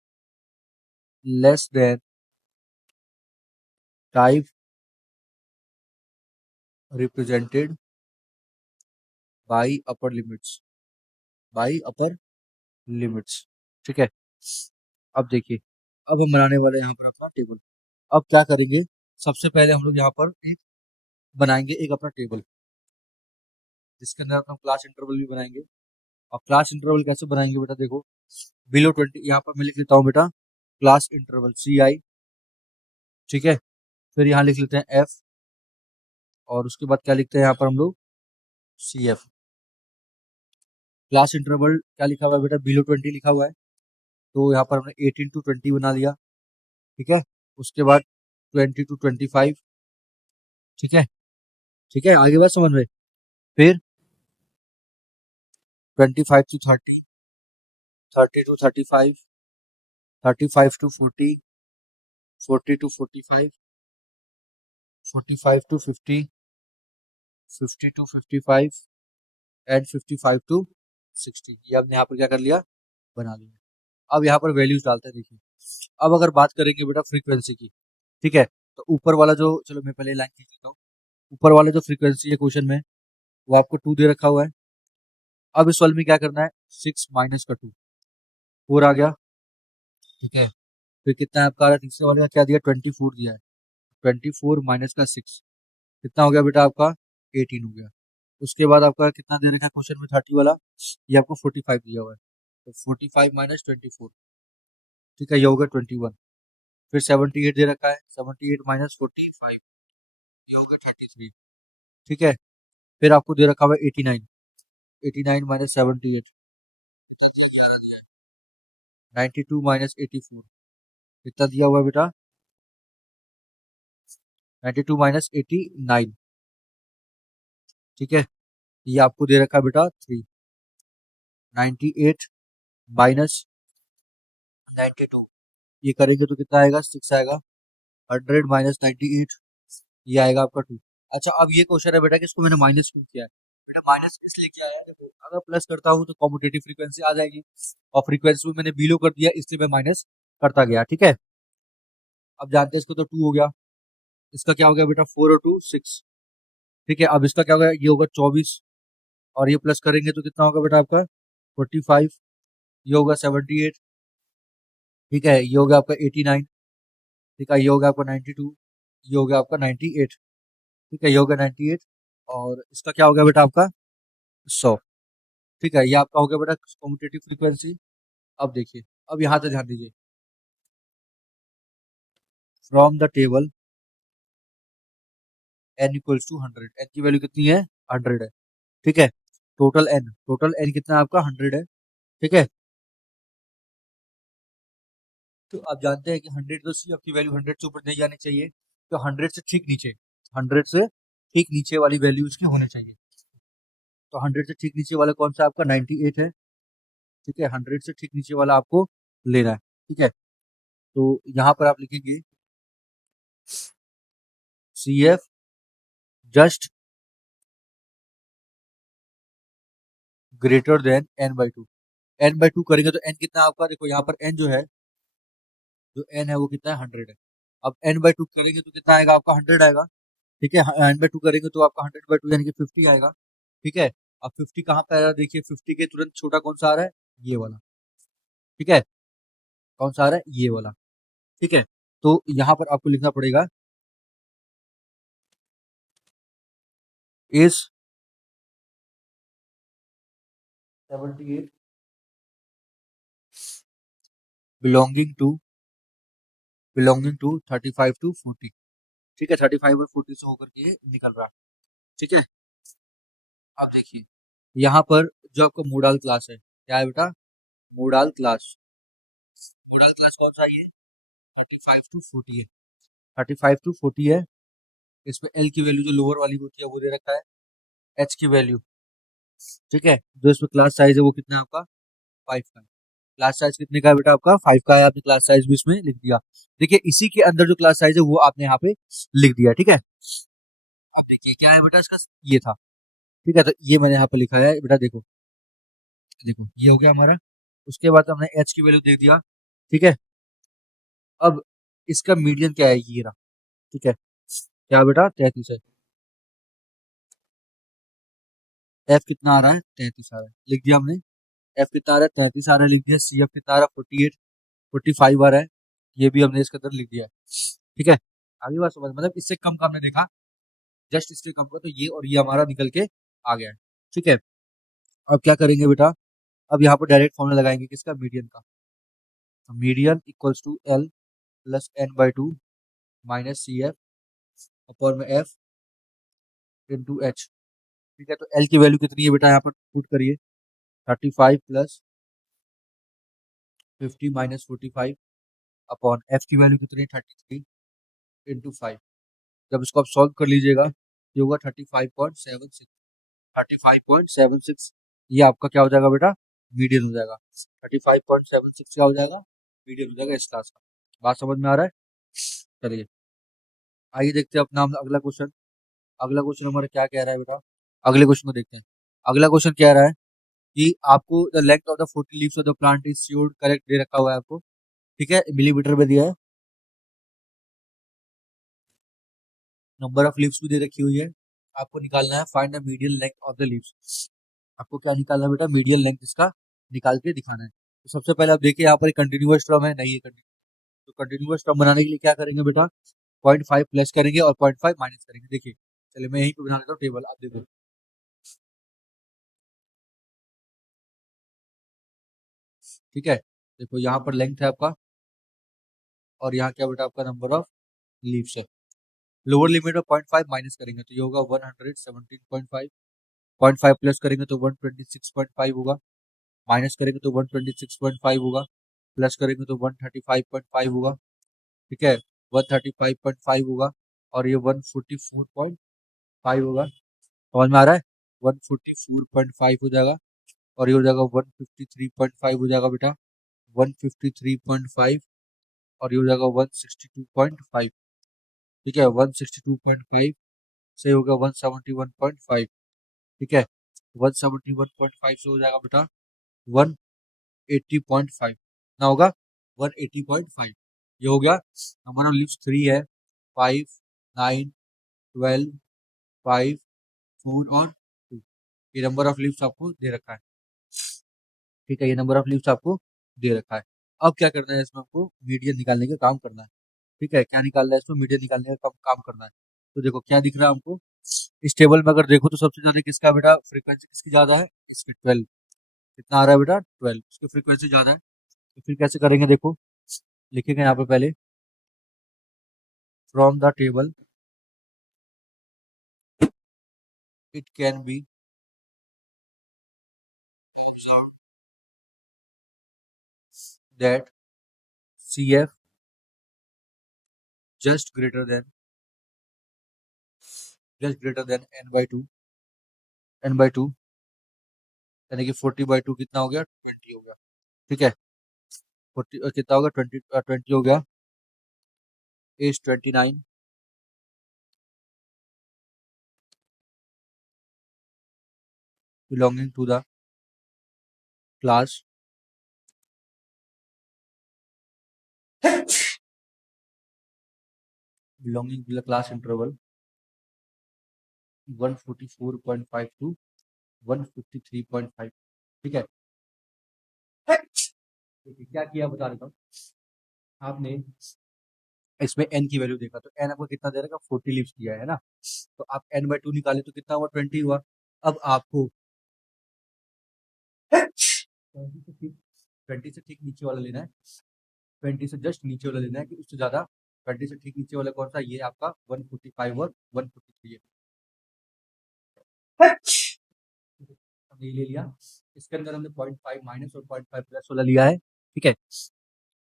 less than type represented by upper limits, by upper limits, ठीक है। अब देखिए, अब हम बनाने वाले हैं यहाँ पर अपना टेबल। अब क्या करेंगे, सबसे पहले हम लोग यहाँ पर एक बनाएंगे एक अपना टेबल, जिसके अंदर अपना क्लास इंटरवल भी बनाएंगे। और क्लास इंटरवल कैसे बनाएंगे बेटा, देखो बिलो 20 यहाँ पर मैं लिख लेता हूँ बेटा क्लास इंटरवल CI, ठीक है। फिर यहाँ लिख लेते हैं F, और उसके बाद क्या लिखते हैं यहाँ पर हम लोग CF। क्लास इंटरवल क्या लिखा हुआ है बेटा, बिलो 20 लिखा हुआ है, तो यहाँ पर हमने 18 to 20 बना लिया, ठीक है। उसके बाद 20 to 25, ठीक है, ठीक है, आगे बात समझ में। फिर 25 to 30, 30 to 35, 35 to 40, 40 to 45, 45 to 50, 50 to 55 and 55 to 60। ये हमने यहाँ पर क्या कर लिया, बना लिया। अब यहाँ पर वैल्यूज डालते हैं, देखिए। अब अगर बात करेंगे बेटा फ्रीक्वेंसी की, ठीक है, तो ऊपर वाला जो, चलो मैं पहले लाइन खींच लेता हूँ। ऊपर वाले जो फ्रीक्वेंसी है क्वेश्चन में, वो आपको 2 दे रखा हुआ है। अब इस वाले में क्या करना है, 6 माइनस का 2, 4 आ गया, ठीक है। फिर कितना है आपका, तीसरे वाले का क्या दिया, 24 दिया है, 24 माइनस का 6 कितना हो गया बेटा आपका, 18 हो गया। उसके बाद आपका कितना दे रखा है क्वेश्चन में, 30 वाला, ये आपको 45 दिया हुआ है, तो 45 माइनस 24, ठीक है, ये हो गया 21। फिर 78 दे रखा है, 78 माइनस 45, ये हो गया 33, ठीक है। फिर आपको दे रखा हुआ है 89, 89 माइनस 78, 92 माइनस 84, कितना दिया हुआ है बेटा, 92 माइनस 89, ठीक है। ये आपको दे रखा है बेटा 3, 98 माइनस 92, ये करेंगे तो कितना आएगा, 6 आएगा। 100 माइनस 98, ये आएगा आपका 2। अच्छा, अब ये क्वेश्चन है बेटा कि इसको मैंने माइनस क्यों किया है, बेटा माइनस इसलिए किया है, देखो अगर प्लस करता हूँ तो कॉम्यूटेटिव फ्रीक्वेंसी आ जाएगी, और फ्रीक्वेंसी में मैंने बिलो कर दिया, इसलिए मैं माइनस करता गया, ठीक है। अब जानते हैं इसको, तो 2 हो गया, इसका क्या हो गया बेटा, 4 और 2 6, ठीक है। अब इसका क्या होगा, ये होगा 24, और ये प्लस करेंगे तो कितना होगा बेटा आपका 45, ये होगा 78, ठीक है, ये हो गया आपका 89, ठीक है, ये हो गया आपका 92, ये हो गया आपका 98, ठीक है, ये हो गया 98, और इसका क्या हो गया बेटा आपका 100, ठीक है। ये आपका हो गया बेटा कम्यूटेटिव फ्रीक्वेंसी। अब देखिए, अब यहाँ से ध्यान दीजिए, from the table n equals to 100, n की वैल्यू कितनी है, 100 है, ठीक है। टोटल n कितना है आपका 100 है, ठीक है। तो आप जानते हैं कि 100 तो सी आपकी वैल्यू 100 से ऊपर नहीं जानी चाहिए, तो 100 से ठीक नीचे, 100 से ठीक नीचे वाली वैल्यू उसकी होनी चाहिए। तो 100 से ठीक नीचे वाला कौन सा आपका 98 है, ठीक है। 100 से ठीक नीचे वाला आपको लेना है, ठीक है। तो यहाँ पर आप लिखेंगे CF just greater than n/2। n/2 करेंगे तो n कितना आपका, देखो यहाँ पर n जो है, जो n है वो कितना है, 100 है। अब n/2 करेंगे तो कितना आएगा आपका, 100 आएगा, ठीक है। n/2 करेंगे तो आपका 100/2 यानी कि 50 आएगा, ठीक है। अब 50 कहाँ पे आ रहा है, देखिए 50 के तुरंत छोटा कौन सा आ रहा है, ये वाला, ठीक है। कौन सा आ रहा है, ये वाला, ठीक है। तो यहाँ पर आपको लिखना पड़ेगा इज 78 बिलोंगिंग टू 35 to 40, ठीक है। 35 और 40 से होकर के ये निकल रहा, ठीक है। अब देखिए यहाँ पर जो आपका मोडाल क्लास है, क्या है बेटा, मोडाल क्लास। मोडाल क्लास कौन सा है ये, 35 to 40 है, 35 to 40 है। इसमें एल की वैल्यू जो लोअर वाली होती है वो दे रखा है, एच की वैल्यू, ठीक है। जो इसमें क्लास साइज है वो कितना है आपका 5 का है। क्लास साइज कितने का है बेटा आपका 5 का है, आपने क्लास साइज भी इसमें लिख दिया। देखिए इसी के अंदर जो क्लास साइज है वो आपने यहाँ पे लिख दिया, ठीक है। अब देखिए क्या है बेटा इसका, ये था, ठीक है। तो ये मैंने यहाँ पे लिखा है बेटा, देखो देखो ये हो गया हमारा। उसके बाद हमने एच की वैल्यू दे दिया, ठीक है। अब इसका मीडियन क्या है, ये रहा, ठीक है। क्या बेटा 33 है, एफ कितना आ रहा है 33 आ रहा है, लिख दिया हमने। एफ कितना आ रहा है 33 आ रहा है, लिख दिया। सी एफ कितना आ रहा है 48, 45 आ रहा है, ये भी हमने इसके अंदर लिख दिया है, ठीक है। आगे बात समझ, मतलब इससे कम का हमने देखा, जस्ट इससे कम का, तो ये और ये हमारा निकल के आ गया है। ठीक है, अब क्या करेंगे बेटा, अब यहाँ पर डायरेक्ट फॉर्मूला लगाएंगे किसका, मीडियन का। Median equals to L plus N by two minus C F upon में एफ इंटू एच। ठीक है, तो एल की वैल्यू कितनी है बेटा, यहाँ पर पुट करिए, 35 प्लस 50 माइनस 45 अपॉन एफ की वैल्यू कितनी है, 33 इंटू 5। जब इसको आप सॉल्व कर लीजिएगा, ये होगा 35.76। 35.76 ये आपका क्या हो जाएगा बेटा, मीडियन हो जाएगा। 35.76 क्या हो जाएगा, मीडियन हो जाएगा इस क्लास का। बात समझ में आ रहा है? चलिए आइए देखते हैं अपना अगला क्वेश्चन। अगला क्वेश्चन हमारा क्या कह रहा है बेटा, अगले क्वेश्चन को देखते हैं। अगला क्वेश्चन कह रहा है कि आपको the length of the 40 leaves of the plant is assured, correct दे रखा हुआ है आपको। ठीक है, मिलीमीटर में दिया है, नंबर ऑफ लीव्स भी दे रखी हुई है। आपको निकालना है find the median length of the leaves. आपको क्या निकालना है बेटा, मीडियन लेंथ इसका निकाल के दिखाना है। तो सबसे पहले आप देखिए यहाँ पर कंटिन्यूअस टर्म है, नहीं है कंटिन्यूअस, तो कंटिन्यूअस टर्म बनाने के लिए क्या करेंगे बेटा, 0.5 प्लस करेंगे और 0.5 माइनस करेंगे। देखिए चलिए मैं यहीं पे बना लेता हूँ टेबल, आप देखो। ठीक है, देखो यहाँ पर लेंथ है आपका, और यहाँ क्या बेटा आपका नंबर ऑफ लीव्स है। लोअर लिमिट में 0.5 माइनस करेंगे तो ये होगा 117.5। 0.5 प्लस करेंगे तो 126.5 होगा, माइनस करेंगे तो 126.5 होगा, प्लस करेंगे तो 135.5 होगा। ठीक है, 135.5 होगा, और ये 144.5 होगा। समझ में आ रहा है, 144.5 हो जाएगा, और ये हो जाएगा 153.5 हो जाएगा बेटा, 153.5, और ये हो जाएगा 162.5। ठीक है, 162.5 से हो गया 171.5। ठीक है, 171.5 से हो जाएगा बेटा 180.5 ना होगा, 180.5। ये हो गया। नंबर ऑफ लीव्स 3 है, 5, 9, 12, 5, 4 और 2। ये नंबर ऑफ लीव्स आपको दे रखा है। ठीक है, ये नंबर ऑफ लीव्स आपको दे रखा है। अब क्या करना है, इसमें आपको मीडियन निकालने का काम करना है। ठीक है, क्या निकालना है, इसमें मीडियन निकालने का काम करना है। तो देखो क्या दिख रहा है हमको, इस टेबल में अगर देखो तो सबसे ज्यादा किसका बेटा, फ्रीक्वेंसी किसकी ज्यादा है, इसकी 12। कितना आ रहा है बेटा, 12, इसकी फ्रीक्वेंसी ज्यादा है। तो फिर कैसे करेंगे, देखो लिखेंगे यहाँ पे पहले, from the table it can be that C F just greater than N by two, N by two, यानी कि 40/2 कितना हो गया, 20 हो गया। ठीक है, 40 कितना होगा, 20 हो गया, as 29 belonging to the class belonging to the class interval 144.5 to 153.5। ठीक है, देखिए क्या किया बता देता हूँ। आपने इसमें एन की वैल्यू देखा, तो एन आपको कितना दे रखा, 40 लीव्स दिया है ना, तो आप एन बाई टू निकाले तो कितना हुआ, 20 हुआ। अब आपको 20 से ठीक नीचे वाला लेना है, 20 से जस्ट नीचे वाला लेना है, कि उससे ज्यादा 20 से ठीक नीचे वाला कौन सा, ये आपका 145 और 143 है। हमने ये ले लिया, इसके अंदर हमने 0.5 माइनस और 0.5 प्लस वाला लिया है। ठीक है,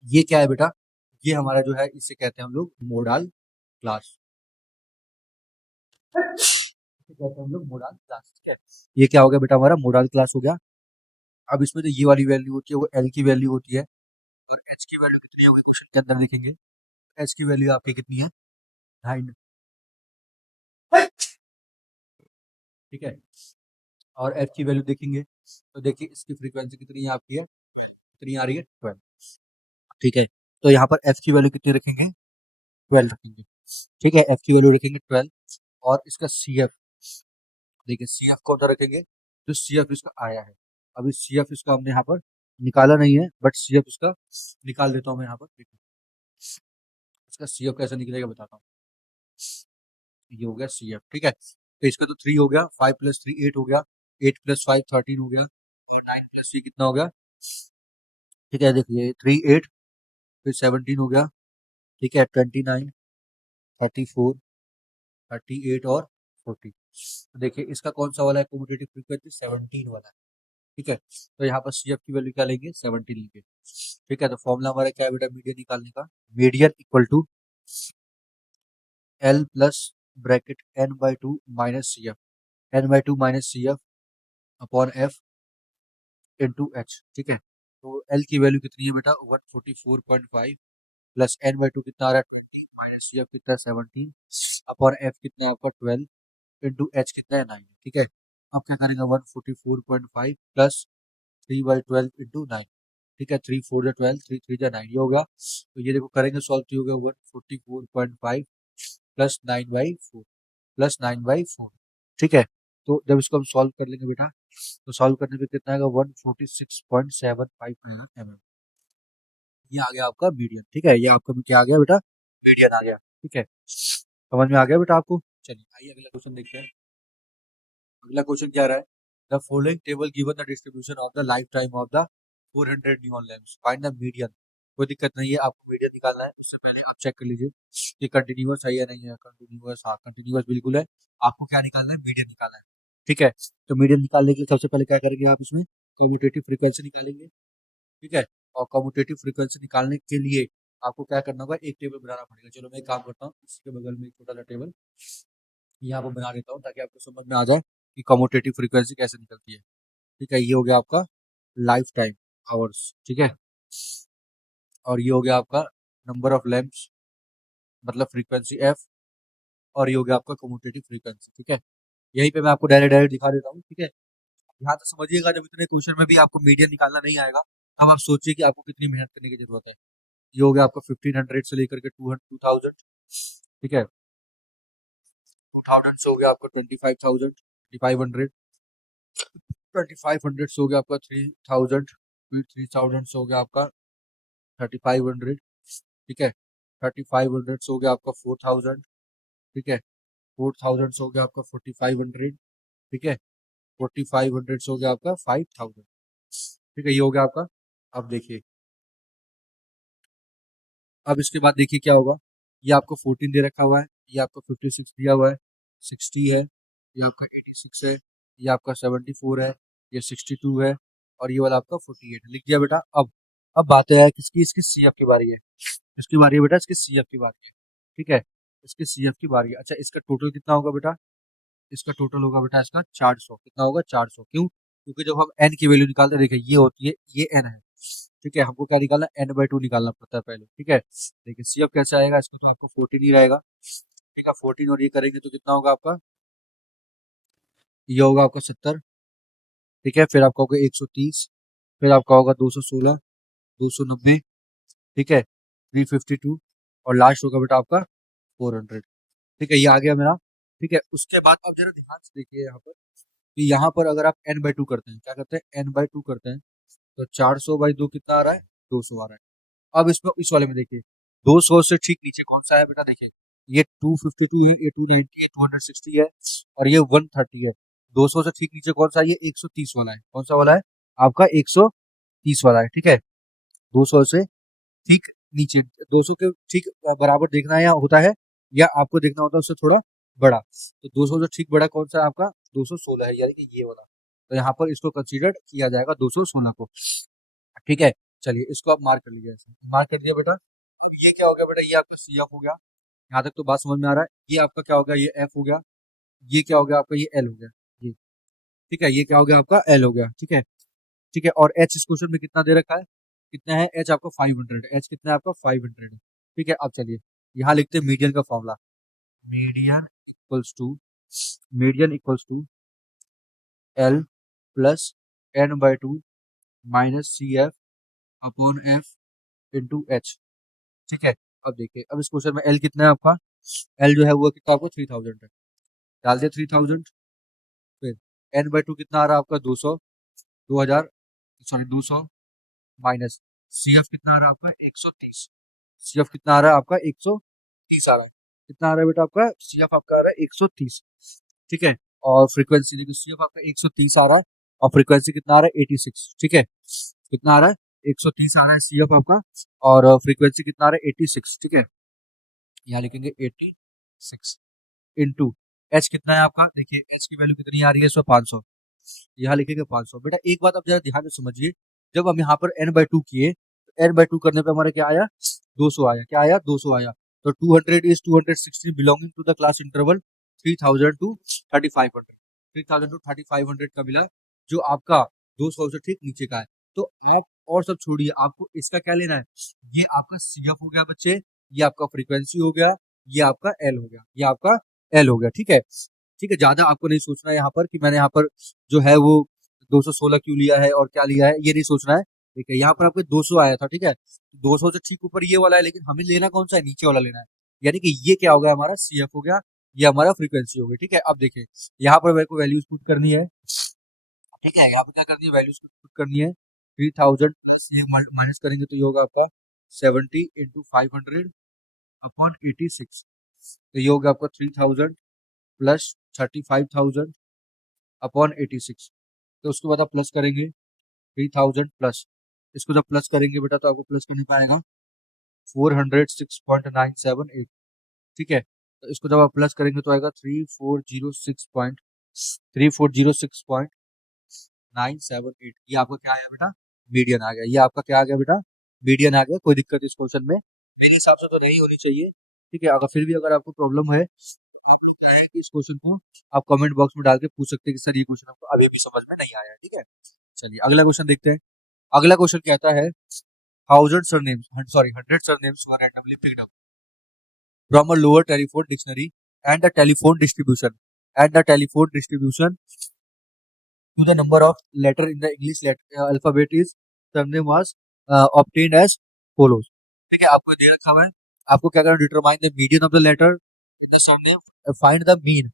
ये क्या है बेटा, ये हमारा जो है इसे कहते हैं हम लोग मोडाल क्लास, इसे कहते हैं हम लोग मोडाल क्लास। ठीक है, ये क्या हो गया बेटा, हमारा मोडाल क्लास हो गया। अब इसमें जो ये वाली वैल्यू होती है वो एल की वैल्यू होती है, और एच की वैल्यू कितनी होगी क्वेश्चन के अंदर देखेंगे। एच की वैल्यू आपकी कितनी है, 2.5। ठीक है, और एफ की वैल्यू देखेंगे, तो देखिए इसकी फ्रीक्वेंसी कितनी है आपकी है, कितनी आ रही है, 12। ठीक है, तो यहाँ पर एफ की वैल्यू कितनी रखेंगे, 12 रखेंगे। ठीक है, एफ की वैल्यू रखेंगे 12, और इसका सी एफ, देखिए सी एफ कौन सा रखेंगे, तो सी एफ इसका आया है। अभी सी एफ इसका हमने यहाँ पर निकाला नहीं है, बट सी एफ इसका निकाल देता हूँ मैं यहाँ पर। देखिए इसका सी एफ कैसे निकलेगा बताता हूँ। ये हो गया सी एफ। ठीक है, तो इसका तो 3 हो गया, 5 प्लस 3 8 हो गया, 8 प्लस 5 13 हो गया, 9 प्लस 3 कितना हो गया? ठीक है, देखिए 3 8 फिर 17 हो गया। ठीक है, 29 34 38 और 40। तो देखिए इसका कौन सा वाला है कम्यूटेटिव फ्रीक्वेंसी? 17 वाला है। ठीक है, तो यहाँ पर सी एफ की वैल्यू क्या लेंगे? 17 लेंगे। ठीक है, तो फॉर्मूला हमारा क्या है बेटा मीडियन निकालने का? Median equal to L plus bracket N by two minus C F, N by two minus C F upon F into H. ठीक है, तो एल की वैल्यू कितनी है बेटा? 144.5 प्लस एन बाई टू कितना आ रहा है? माइनस सी एफ कितना है? 17 अपॉन एफ कितना है आपका? 12 इंटू एच कितना है? 9। ठीक है, अब क्या करेंगे? 144.5 प्लस 3/12 इंटू 9। ठीक है, 3 4 जा 12, 3 3 जा 9, ये होगा। तो ये देखो करेंगे सॉल्व, तो ये होगा 144.5 प्लस 9/4 प्लस 9/4। ठीक है, तो जब इसको हम सॉल्व कर लेंगे बेटा, तो सॉल्व करने पे कितना आएगा? 146.75 mm। ये आ गया आपका मीडियन। ठीक है, ये आपका क्या आ गया बेटा? मीडियन आ गया। ठीक है, समझ में आ गया बेटा आपको? चलिए आइए अगला क्वेश्चन देखते हैं। अगला क्वेश्चन क्या रहा है? The following table given the distribution of the life time of the 400 neon lamps, find the median. कोई दिक्कत नहीं है, आपको मीडियन निकालना है। उससे पहले आप चेक कर लीजिए कि कंटिन्यूअस है या नहीं है। कंटिन्यूअस, हाँ कंटिन्यूअस बिल्कुल है। आपको क्या निकालना है? मीडियन निकालना है। ठीक है, तो मीडियन निकालने के लिए सबसे पहले क्या करेंगे आप? इसमें कम्यूटेटिव फ्रीक्वेंसी निकालेंगे। ठीक है, और कम्यूटेटिव फ्रीक्वेंसी निकालने के लिए आपको क्या करना होगा? एक टेबल बनाना पड़ेगा। चलो मैं एक काम करता हूँ, इसके बगल में एक छोटा सा टेबल यहाँ पर बना देता हूँ ताकि आपको समझ में आ जाए कि कम्यूटेटिव फ्रीक्वेंसी कैसे निकलती है। ठीक है, ये हो गया आपका लाइफ टाइम आवर्स। ठीक है, और ये हो गया आपका नंबर ऑफ लैंप्स मतलब फ्रीक्वेंसी एफ, और ये हो गया आपका कम्यूटेटिव फ्रीक्वेंसी। ठीक है, यहीं पे मैं आपको डायरेक्ट डायरेक्ट दिखा देता हूँ। ठीक है, यहाँ तो समझिएगा, जब इतने क्वेश्चन में भी आपको मीडियन निकालना नहीं आएगा तब आप सोचिए कि आपको कितनी मेहनत करने की जरूरत है। ये हो गया आपका 1500 से लेकर के 2000। ठीक है, 2000 से हो गया आपका 25,000, 2500, 2500 से हो गया आपका 3000, फिर 3000 से हो गया आपका 3500। ठीक है, 3500 से हो गया आपका 4000। ठीक है, 4000 से हो गया आपका 4500। ठीक है, 4500 से हो गया आपका 5000। ठीक है, ये हो गया आपका। अब देखिए, अब इसके बाद देखिए क्या होगा। ये आपको 14 दे रखा हुआ है, ये आपको 56 दिया हुआ है, 60 है, ये आपका 86 है, ये आपका 74 है, ये 62 है, और ये वाला आपका 48 लिख दिया बेटा। अब बात है किसकी? इसकी सी एफ की बारी है। इसकी बारी है बेटा, इसकी सी एफ की बारी है। ठीक है, इसकी सी एफ की बारी है। अच्छा, इसका टोटल कितना होगा बेटा? इसका टोटल होगा बेटा इसका 400। कितना होगा? 400। क्यों? क्योंकि जब हम एन की वैल्यू निकालते हैं, देखिए ये होती है, ये एन है। ठीक है, हमको क्या निकालना? एन बाई टू निकालना पड़ता है पहले। ठीक है, देखिए सी एफ कैसे आएगा? इसको तो आपको 14 ही रहेगा। ठीक है, 14 और ये करेंगे तो कितना होगा आपका? ये होगा आपका 70। ठीक है, फिर आपका होगा 130, फिर आपका होगा 216, 290। ठीक है, 352, और लास्ट होगा बेटा आपका 400। ठीक है, ये आ गया मेरा। ठीक है, उसके बाद अब जरा ध्यान से देखिए यहाँ पर कि यहाँ पर अगर आप एन बाई टू करते हैं, क्या करते हैं? एन बाई टू करते हैं, तो 400/2 कितना आ रहा है? 200 आ रहा है। अब इसमें इस वाले में देखिए 200 से ठीक नीचे कौन सा है बेटा? देखिए ये 252 है, ये 290 है, 260 है, और ये 130 है। 200 से ठीक नीचे कौन सा है? ये 130 वाला है। कौन सा वाला है? आपका 130 वाला है। ठीक है, 200 से ठीक नीचे, 200 के ठीक बराबर देखना है या होता है, या आपको देखना होता है उससे थोड़ा बड़ा। तो 200 जो ठीक बड़ा कौन सा है आपका? 216 है, यानी कि ये वाला। तो यहाँ पर इसको कंसीडर किया जाएगा 216 को। ठीक है, चलिए इसको आप मार्क कर लीजिए। ऐसे मार्क कर दिया बेटा। ये क्या हो गया बेटा? ये आपका सी एफ हो गया। यहाँ तक तो बात समझ में आ रहा है। ये आपका क्या हो गया? ये एफ हो गया। ये क्या हो गया आपका? ये एल हो गया। ये ठीक है, ये क्या हो गया आपका? एल हो गया। ठीक है, ठीक है, और एच इस क्वेश्चन में कितना दे रखा है? कितना है एच आपका? 500। एच कितना है आपका? 500 है। ठीक है, अब चलिए यहाँ लिखते हैं मीडियन का formula. Median equals to median equals to L plus N by two minus C F upon F into H. ठीक है, अब देखिए, अब इस क्वेश्चन में एल कितना है आपका? एल जो है वो कितना आपको? 3000 है। डाल दिया 3000। फिर एन बाई टू कितना आ रहा है आपका? 200, 2000, सॉरी 200, माइनस सी एफ कितना आ रहा है आपका? 130। सी एफ कितना आ रहा है आपका? 130 आ रहा है। कितना आ रहा है बेटा आपका, सी ऑफ आपका आ रहा है 130, ठीक है। और फ्रीक्वेंसी देखिए सी ऑफ आपका 130 आ रहा है और फ्रीक्वेंसी कितना आ रहा है 86, ठीक है। कितना आ रहा है 130 आ रहा है सी ऑफ आपका और फ्रीक्वेंसी कितना आ रहा है 86, ठीक है। यहाँ लिखेंगे 86 इंटू एच कितना है आपका, देखिए एच की वैल्यू कितनी आ रही है इसमें 500, यहाँ लिखेंगे 500। बेटा एक बात आप जरा ध्यान से समझिए, जब हम यहाँ पर n/2 किए तो n/2 करने पे हमारा क्या आया 200 आया, क्या आया 200 आया। तो 200 is 216 belonging to the class interval 3000 to 3500, 3000 to 3500 का मिला जो आपका 200 से ठीक नीचे का है। तो आप और सब छोड़िए, आपको इसका क्या लेना है, ये आपका CF हो गया बच्चे, ये आपका फ्रीक्वेंसी हो गया, ये आपका एल हो गया, ये आपका एल हो गया, ठीक है। ठीक है, ज्यादा आपको नहीं सोचना है यहाँ पर कि मैंने यहाँ पर जो है वो 216 क्यों लिया है और क्या लिया है, ये नहीं सोचना है। ठीक है, यहाँ पर आपको 200 आया था, ठीक है, 200 से ठीक ऊपर ये वाला है, लेकिन हमें लेना कौन सा है, नीचे वाला लेना है। यानी कि ये क्या हो गया हमारा CF हो गया, ये हमारा फ्रीक्वेंसी हो गई, ठीक है। अब देखिए यहाँ पर मेरे को वैल्यूज पुट करनी है, ठीक है। यहाँ पे क्या करनी है, वैल्यूज पुट करनी है। 3000 से माइनस करेंगे तो ये होगा आपका 70 इंटू 500 अपॉन 86, तो ये होगा आपका 3000 प्लस 35,000 अपॉन 86। तो उसके बाद आप प्लस करेंगे 3000 प्लस, इसको जब प्लस करेंगे बेटा तो आपको प्लस करने पाएगा 406.978, ठीक है। तो इसको जब आप प्लस करेंगे तो आएगा 3406.978, ये आपका क्या आया बेटा, मीडियन आ गया। ये आपका क्या आ गया बेटा, मीडियन आ गया। कोई दिक्कत इस क्वेश्चन में मेरे हिसाब से तो नहीं होनी चाहिए, ठीक है। अगर फिर भी अगर आपको प्रॉब्लम है इस क्वेश्चन को आप कमेंट बॉक्स में डाल के पूछ सकते हैं कि सर ये क्वेश्चन आपको अभी भी समझ में नहीं आया, ठीक है। चलिए अगला क्वेश्चन देखते हैं। अगला क्वेश्चन कहता है 100 surnames were randomly picked up from a lower telephone dictionary and the telephone distribution to the number of letter in the alphabet is surname was obtained as follows। ठीक है, आपको दे रखा हुआ है, आपको क्या करना, determine the median of the letter in the surname, find the mean,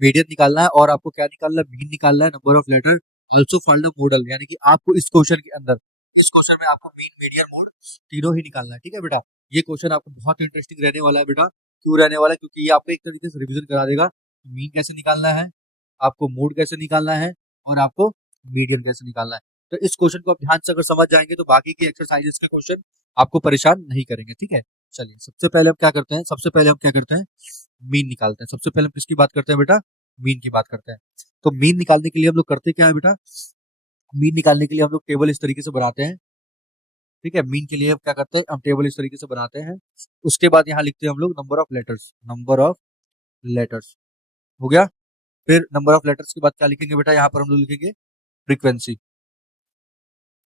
median निकालना है और आपको क्या निकालना है, मीन निकालना है, number of letter, also find the modal. यानी कि आपको इस क्वेश्चन के अंदर, इस क्वेश्चन में आपको मीन मीडियन मोड तीनों ही निकालना है, ठीक है बेटा। ये क्वेश्चन आपको बहुत इंटरेस्टिंग रहने वाला है बेटा। क्यों रहने वाला है, क्योंकि ये आपको एक तरीके से रिवीजन करा देगा मीन कैसे निकालना है, आपको मोड कैसे निकालना है और आपको मीडियन कैसे निकालना है। तो इस क्वेश्चन को आप ध्यान से अगर समझ जाएंगे तो बाकी के एक्सरसाइजेस के क्वेश्चन आपको परेशान नहीं करेंगे, ठीक है। चलिए सबसे पहले हम क्या करते हैं, मीन निकालते हैं। सबसे पहले हम किसकी बात करते हैं बेटा, मीन की बात करते हैं। तो मीन निकालने के लिए हम लोग करते क्या है बेटा, मीन निकालने के लिए हम लोग टेबल इस तरीके से बनाते हैं, ठीक है। मीन के लिए हम क्या करते हैं, हम टेबल इस तरीके से बनाते हैं। उसके बाद यहाँ लिखते हैं हम लोग नंबर ऑफ लेटर्स हो गया। फिर नंबर ऑफ लेटर्स के बाद क्या लिखेंगे बेटा, यहाँ पर हम लोग लिखेंगे फ्रीक्वेंसी,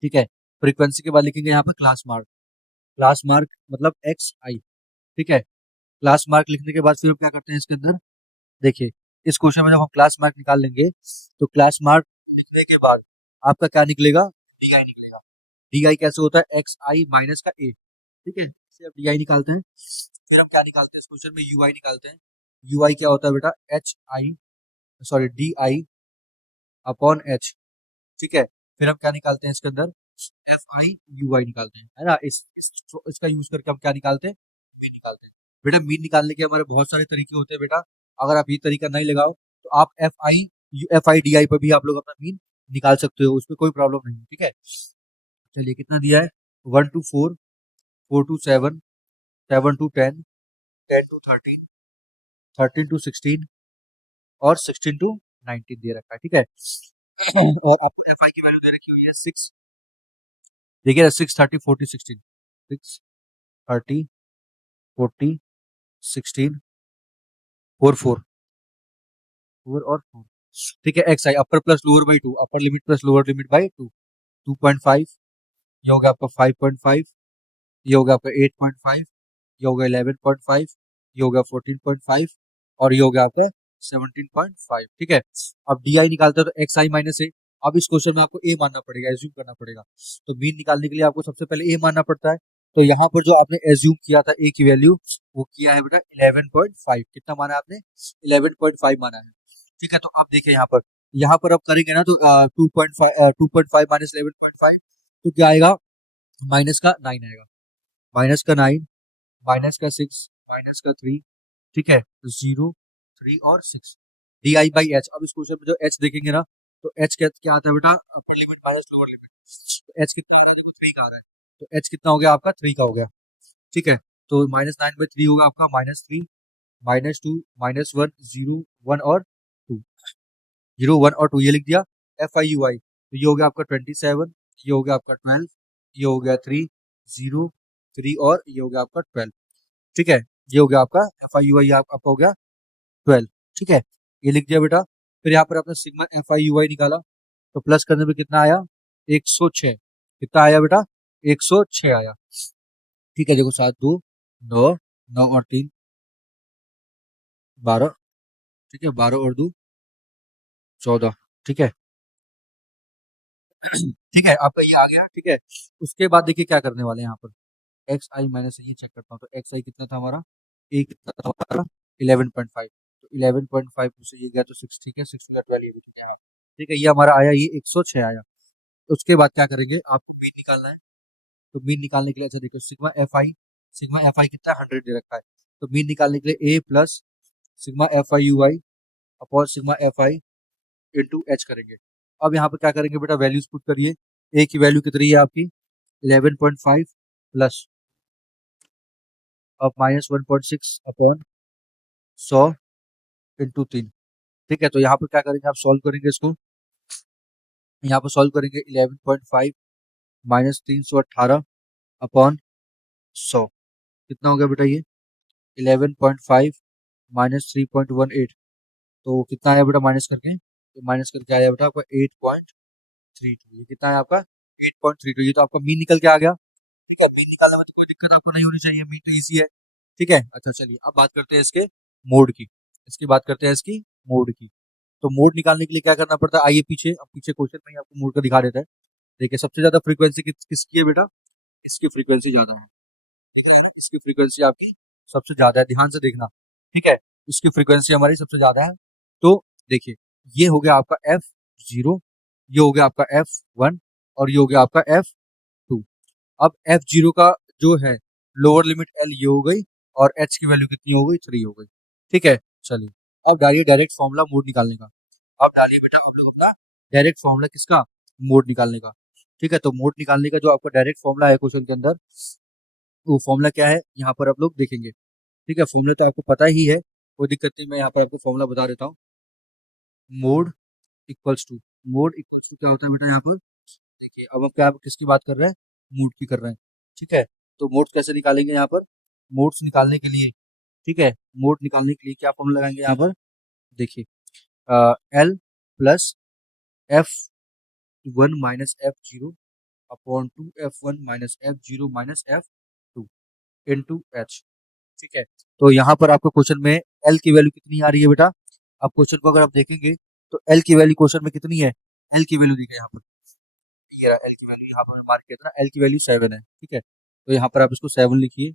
ठीक है। फ्रीक्वेंसी के बाद लिखेंगे यहाँ पर क्लास मार्क मतलब XI, ठीक है। क्लास मार्क लिखने के बाद फिर हम क्या करते हैं इसके अंदर, देखिए इस क्वेश्चन में जब हम क्लास मार्क निकाल लेंगे तो क्लास मार्क लिखने के बाद आपका क्या निकलेगा, DI निकलेगा। DI कैसे होता है, XI माइनस का A, ठीक है। इसे अब DI निकालते हैं। फिर हम क्या निकालते हैं इस क्वेश्चन में, UI निकालते हैं। UI क्या होता है बेटा, DI अपॉन H, ठीक है। फिर हम क्या निकालते हैं इसके अंदर, FI UI निकालते हैं, है ना। इसका यूज करके हम क्या निकालते हैं, मीन निकालते हैं। बेटा मीन निकालने के हमारे बहुत सारे तरीके होते हैं बेटा, अगर आप ये तरीका नहीं लगाओ तो आप FI DI पर भी आप लोग अपना मीन निकाल सकते हो, उसमें कोई प्रॉब्लम नहीं है, ठीक है। चलिए कितना दिया है, 1 to 4, 4 to 7, 7 to 10, 10 to 13, 13 to 16 और 16 to 19 दे रखा है, ठीक है। और आपको FI की वैल्यू दे रखी हुई है 6, देखिए 6, 30, 40, 16, 6, 30, 40, 16, 4, 4, 4 और 4, ठीक है। XI upper plus lower by 2, upper limit plus lower limit by 2, 2.5, ये होगा आपका 5.5, ये होगा आपका 8.5, ये होगा 11.5, ये होगा 14.5 और ये होगा आपका 17.5, ठीक है। अब DI निकालते हैं तो XI माइनस A। अब इस क्वेश्चन में आपको A मानना पड़ेगा, एज्यूम करना पड़ेगा। तो मीन निकालने के लिए आपको सबसे पहले A मानना पड़ता है। तो यहाँ पर जो आपने एज्यूम किया था A की वैल्यू, वो किया है बेटा 11.5। कितना माना है आपने, 11.5 माना है, ठीक है। तो अब देखिए यहाँ पर अब करेंगे ना तो 2.5 माइनस 11.5 तो क्या आएगा, माइनस का 9 आएगा, माइनस का 9, माइनस का 6, माइनस का 3, ठीक है, 0, 3 और 6 di/h। अब इस क्वेश्चन में जो h देखेंगे ना, तो h क्या आता है बेटा, upper limit minus lower limit. तो h कितना आ रहा है, देखो 3 का आ रहा है, तो h कितना हो गया आपका, 3 का हो गया। ठीक है, तो -9/3 होगा आपका -3, -2, -1, 0, 1 और 2, 0, 1 और 2 ये लिख दिया। FIUI तो ये हो गया आपका 27, ये हो गया आपका 12, ये हो गया 3, 0, 3 और ये हो गया आपका 12। ठीक है, ये हो गया आपका FIUI, आपका हो गया 12। ठीक है, ये लिख दिया बेटा। फिर यहाँ पर आपने सिग्मा FIUI निकाला, तो प्लस करने पे कितना आया, 106। कितना आया बेटा, 106 आया। ठीक है, देखो 7, 2, 9, 9 और 3, 12। ठीक है, 12 और 2, 14। ठीक है। ठीक है, आपका ये आ गया। ठीक है, उसके बाद देखिए क्या करने वाले हैं यहाँ पर, एक्स आई मैंने से ये चेक करता हूँ, तो एक्स आई कितना था हमारा, एक कितना था हमारा 11.5, तो 11.5 से ये गया तो 6। ठीक है, 6 में 12 ये भी गया। ठीक है, ये हमारा आया, ये 106 आया। तो उसके बाद क्या करेंगे, आपको मीन निकालना है। तो मीन निकालने के लिए अच्छा देखो, सिग्मा एफ आई कितना 100 दे रखा है, तो मीन निकालने के लिए A plus sigma FIUI upon sigma FI into H करेंगे। अब यहाँ पर क्या करेंगे बेटा, वैल्यूज पुट करिए। ए की वैल्यू कितनी है आपकी 11.5 प्लस, अब -1.6 अपॉन 100 इंटू 3। ठीक है, तो यहाँ पर क्या करेंगे, आप सॉल्व करेंगे इसको। यहाँ पर सॉल्व करेंगे 11.5 -318 अपॉन 100, कितना हो गया बेटा ये 11.5 -3.18, तो कितना आया बेटा माइनस करके, तो माइनस करके आया बेटा आपका 8.32। ये कितना है आपका 8.32, ये तो आपका मीन निकल के आ गया। ठीक है, मीन निकालने में तो कोई दिक्कत आपको नहीं होनी चाहिए, मीन तो इजी है। ठीक है, अच्छा चलिए अब बात करते हैं इसके मोड की, इसकी बात करते हैं इसकी मोड की। तो मोड निकालने के लिए क्या करना पड़ता है, आइए पीछे, अब पीछे क्वेश्चन में ही आपको मोड का दिखा देता है। देखिए सबसे ज्यादा फ्रीक्वेंसी किसकी है बेटा, इसकी फ्रीक्वेंसी ज्यादा है, इसकी फ्रीक्वेंसी आपकी सबसे ज्यादा है, ध्यान से देखना। ठीक है, इसकी फ्रीक्वेंसी हमारी सबसे ज्यादा है। तो देखिए ये हो गया आपका F0, ये हो गया आपका F1 और ये हो गया आपका F2। अब F0 का जो है लोअर लिमिट L ये हो गई, और H की वैल्यू कितनी हो गई, 3 हो गई। ठीक है, चलिए अब डालिए डायरेक्ट फॉर्मूला मोड निकालने का। अब डालिए बेटा आप लोग अपना डायरेक्ट फॉर्मूला किसका, मोड निकालने का। ठीक है, तो मोड निकालने का जो आपका डायरेक्ट फॉर्मूला है क्वेश्चन के अंदर, वो फॉर्मूला क्या है यहाँ पर आप लोग देखेंगे। ठीक है, फॉर्मूला तो आपको पता ही है, कोई दिक्कत नहीं, मैं यहाँ पर आपको फॉर्मूला बता देता हूँ। Mode equals to, mode equals to क्या होता है बेटा यहाँ पर, देखिए अब हम क्या किसकी बात कर रहे हैं, मोड की कर रहे हैं। ठीक है, तो मोड कैसे निकालेंगे यहाँ पर, मोड्स निकालने के लिए, ठीक है, मोड निकालने के लिए क्या फॉर्मूला लगाएंगे यहाँ पर, देखिए L plus F1 minus F0 upon 2 F1 minus F0 minus F2 into H। ठीक है, तो यहाँ पर आपको क्वेश्चन में L की वैल्यू कितनी आ रही है बेटा, आप क्वेश्चन को अगर आप देखेंगे तो L की वैल्यू क्वेश्चन में कितनी है, L की वैल्यू देखिए यहाँ पर, ये रहा L की वैल्यू, यहाँ पर मार्क किया था ना, L की वैल्यू 7 है। ठीक है, तो यहाँ पर आप इसको 7 लिखिए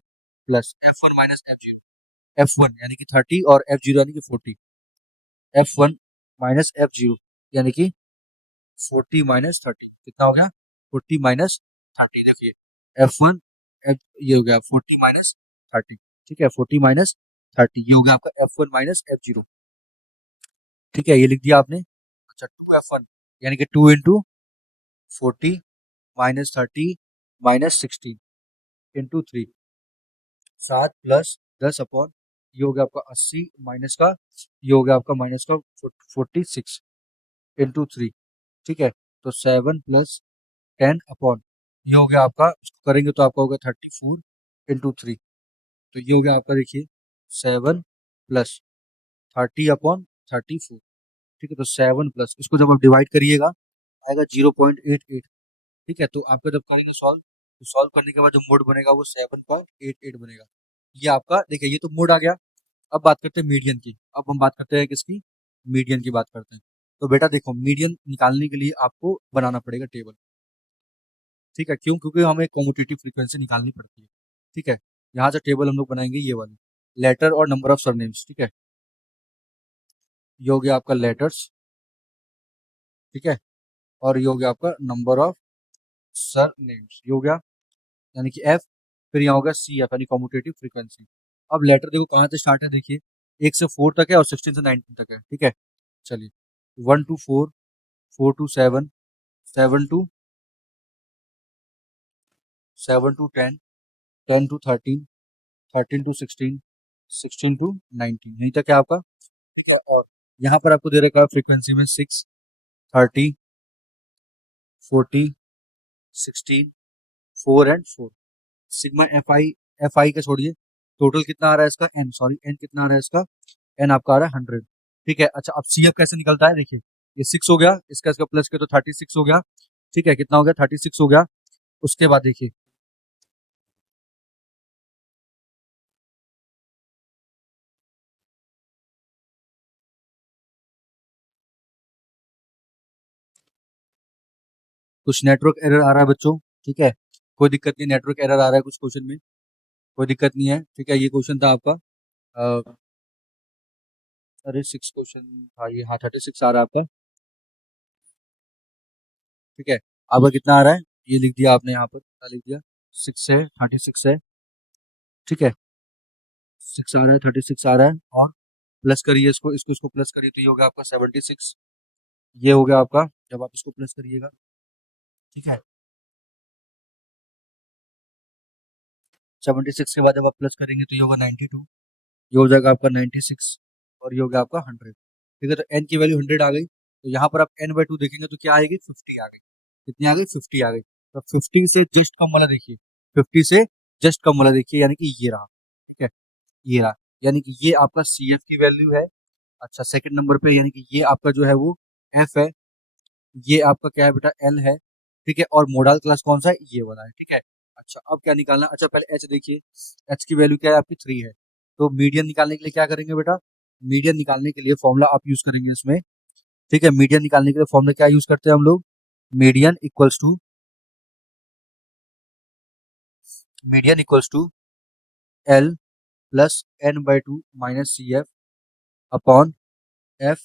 plus F1 minus F0, F1 यानी कि 30 और F0 यानी कि 40, F1 माइनस F0 यानी कि 40 माइनस 30, कितना हो गया 40 माइनस 30। देखिए F1 ये हो गया 40 माइनस 30। ठीक है, 40 माइनस 30 ये हो गया आपका F1 माइनस F0। ठीक है, ये लिख दिया आपने। अच्छा 2F1 यानी कि 2 into 40 minus 30 minus 16 into 3, 7 plus 10 upon, ये हो गया आपका 80 माइनस का, ये हो गया आपका माइनस का 46 इंटू 3। ठीक है, तो 7 प्लस 10 अपॉन, ये हो गया आपका, इसको करेंगे तो आपका होगा 34 इंटू 3, तो ये हो गया आपका देखिए 7 प्लस 30 अपॉन 34। ठीक है, तो 7 प्लस, इसको जब आप डिवाइड करिएगा आएगा 0.88। ठीक है, तो आपका जब करेंगे सॉल्व, तो सॉल्व करने के बाद जो मोड बनेगा वो 7.88 बनेगा। ये आपका देखिए, ये तो मोड आ गया। अब बात करते हैं मीडियन की, अब हम बात करते हैं किसकी, मीडियन की बात करते हैं। तो बेटा देखो मीडियन निकालने के लिए आपको बनाना पड़ेगा टेबल। ठीक है, क्यों, क्योंकि हमें कॉम्यूटेटिव फ्रीक्वेंसी निकालनी पड़ती है। ठीक है, यहाँ से टेबल हम लोग बनाएंगे ये वाली, लेटर और नंबर ऑफ सरनेम्स। ठीक है, ये हो गया आपका लेटर्स, ठीक है, और ये हो गया आपका नंबर ऑफ सरनेम्स, ये हो गया यानी कि एफ, फिर यहाँ होगा सी एफ यानी कॉम्यूटेटिव फ्रीक्वेंसी। अब लेटर देखो कहाँ से स्टार्ट है, देखिए 1 से 4 तक है और 16 से 19 तक है, ठीक है। चलिए 1 to 4, 4 to 7, 7 to 7 to 10, 10 to 13, 13 to 16, 16 to 19, यहीं तक है आपका। और यहाँ पर आपको दे रखा है फ्रीक्वेंसी में 6, 30, 40, 16, 4 and 4। सिग्मा एफ आई का छोड़िए, टोटल कितना आ रहा है इसका, एन सॉरी एन कितना आ रहा है इसका, एन आपका आ रहा है 100, ठीक है। अच्छा अब सी एफ कैसे निकलता है, देखिए ये 6 हो गया, इसका इसका प्लस किया तो 36 हो गया, ठीक है। कितना हो गया, 36 हो गया। उसके बाद देखिए कुछ नेटवर्क एरर आ रहा है बच्चों, ठीक है। कोई दिक्कत नहीं, नेटवर्क एरर आ रहा है कुछ क्वेश्चन में, कोई दिक्कत नहीं है, ठीक है। ये क्वेश्चन था आपका अरे 6 क्वेश्चन था ये, हाँ 36 आ रहा है आपका, ठीक है। आपका कितना आ रहा है, ये लिख दिया आपने, यहाँ पर कितना लिख दिया, 6 है, 36 है, ठीक है। 6 आ रहा है, 36 आ रहा है, और प्लस करिए इसको, इसको इसको प्लस करिए तो ये हो गया आपका 76, ये हो गया आपका, जब आप इसको प्लस करिएगा, ठीक है। 76 के बाद जब आप प्लस करेंगे तो ये होगा 92, ये हो जाएगा आपका 96, और ये हो गया आपका 100, ठीक है। तो एन की वैल्यू 100 आ गई, तो यहाँ पर आप n/2 देखेंगे तो क्या आएगी, 50 आ गई। कितनी आ गई, 50 आ गई। तो 50 से जस्ट कम वाला देखिए, 50 से जस्ट कम वाला देखिए, यानी कि ये रहा, ठीक है, ये रहा, यानी कि ये आपका सी एफ की वैल्यू है। अच्छा सेकंड नंबर पे यानी कि ये आपका जो है वो एफ है, ये आपका क्या है बेटा, एल है, ठीक है। और मोडाल क्लास कौन सा है, ये वाला है, ठीक है। अच्छा अब क्या निकालना, अच्छा पहले एच देखिए, एच की वैल्यू क्या है आपकी 3 है, तो मीडियन निकालने के लिए क्या करेंगे बेटा, मीडियन निकालने के लिए फॉर्मूला आप यूज करेंगे इसमें, ठीक है। मीडियन निकालने के लिए फॉर्मूला क्या यूज करते हैं हम लोग, median equals to, median equals to L plus n/2 minus C F upon F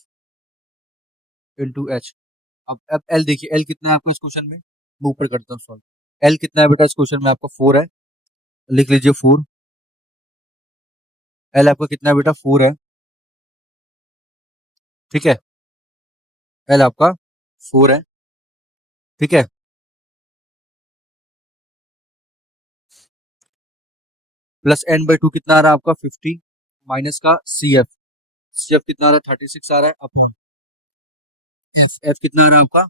into H. अब एल देखिए, एल कितना है आपको इस क्वेश्चन में, मैं ऊपर करता हूँ सॉल्व। एल कितना है बेटा इस क्वेश्चन में आपका 4 है, लिख लीजिए 4। एल आपका कितना है बेटा, 4 है, ठीक है। एल आपका 4 है, ठीक है। प्लस n/2 कितना आ रहा है आपका 50, माइनस का सी एफ, सी एफ कितना आ रहा है 36 आ रहा है, अपॉन एफ, एफ कितना आ रहा है आपका,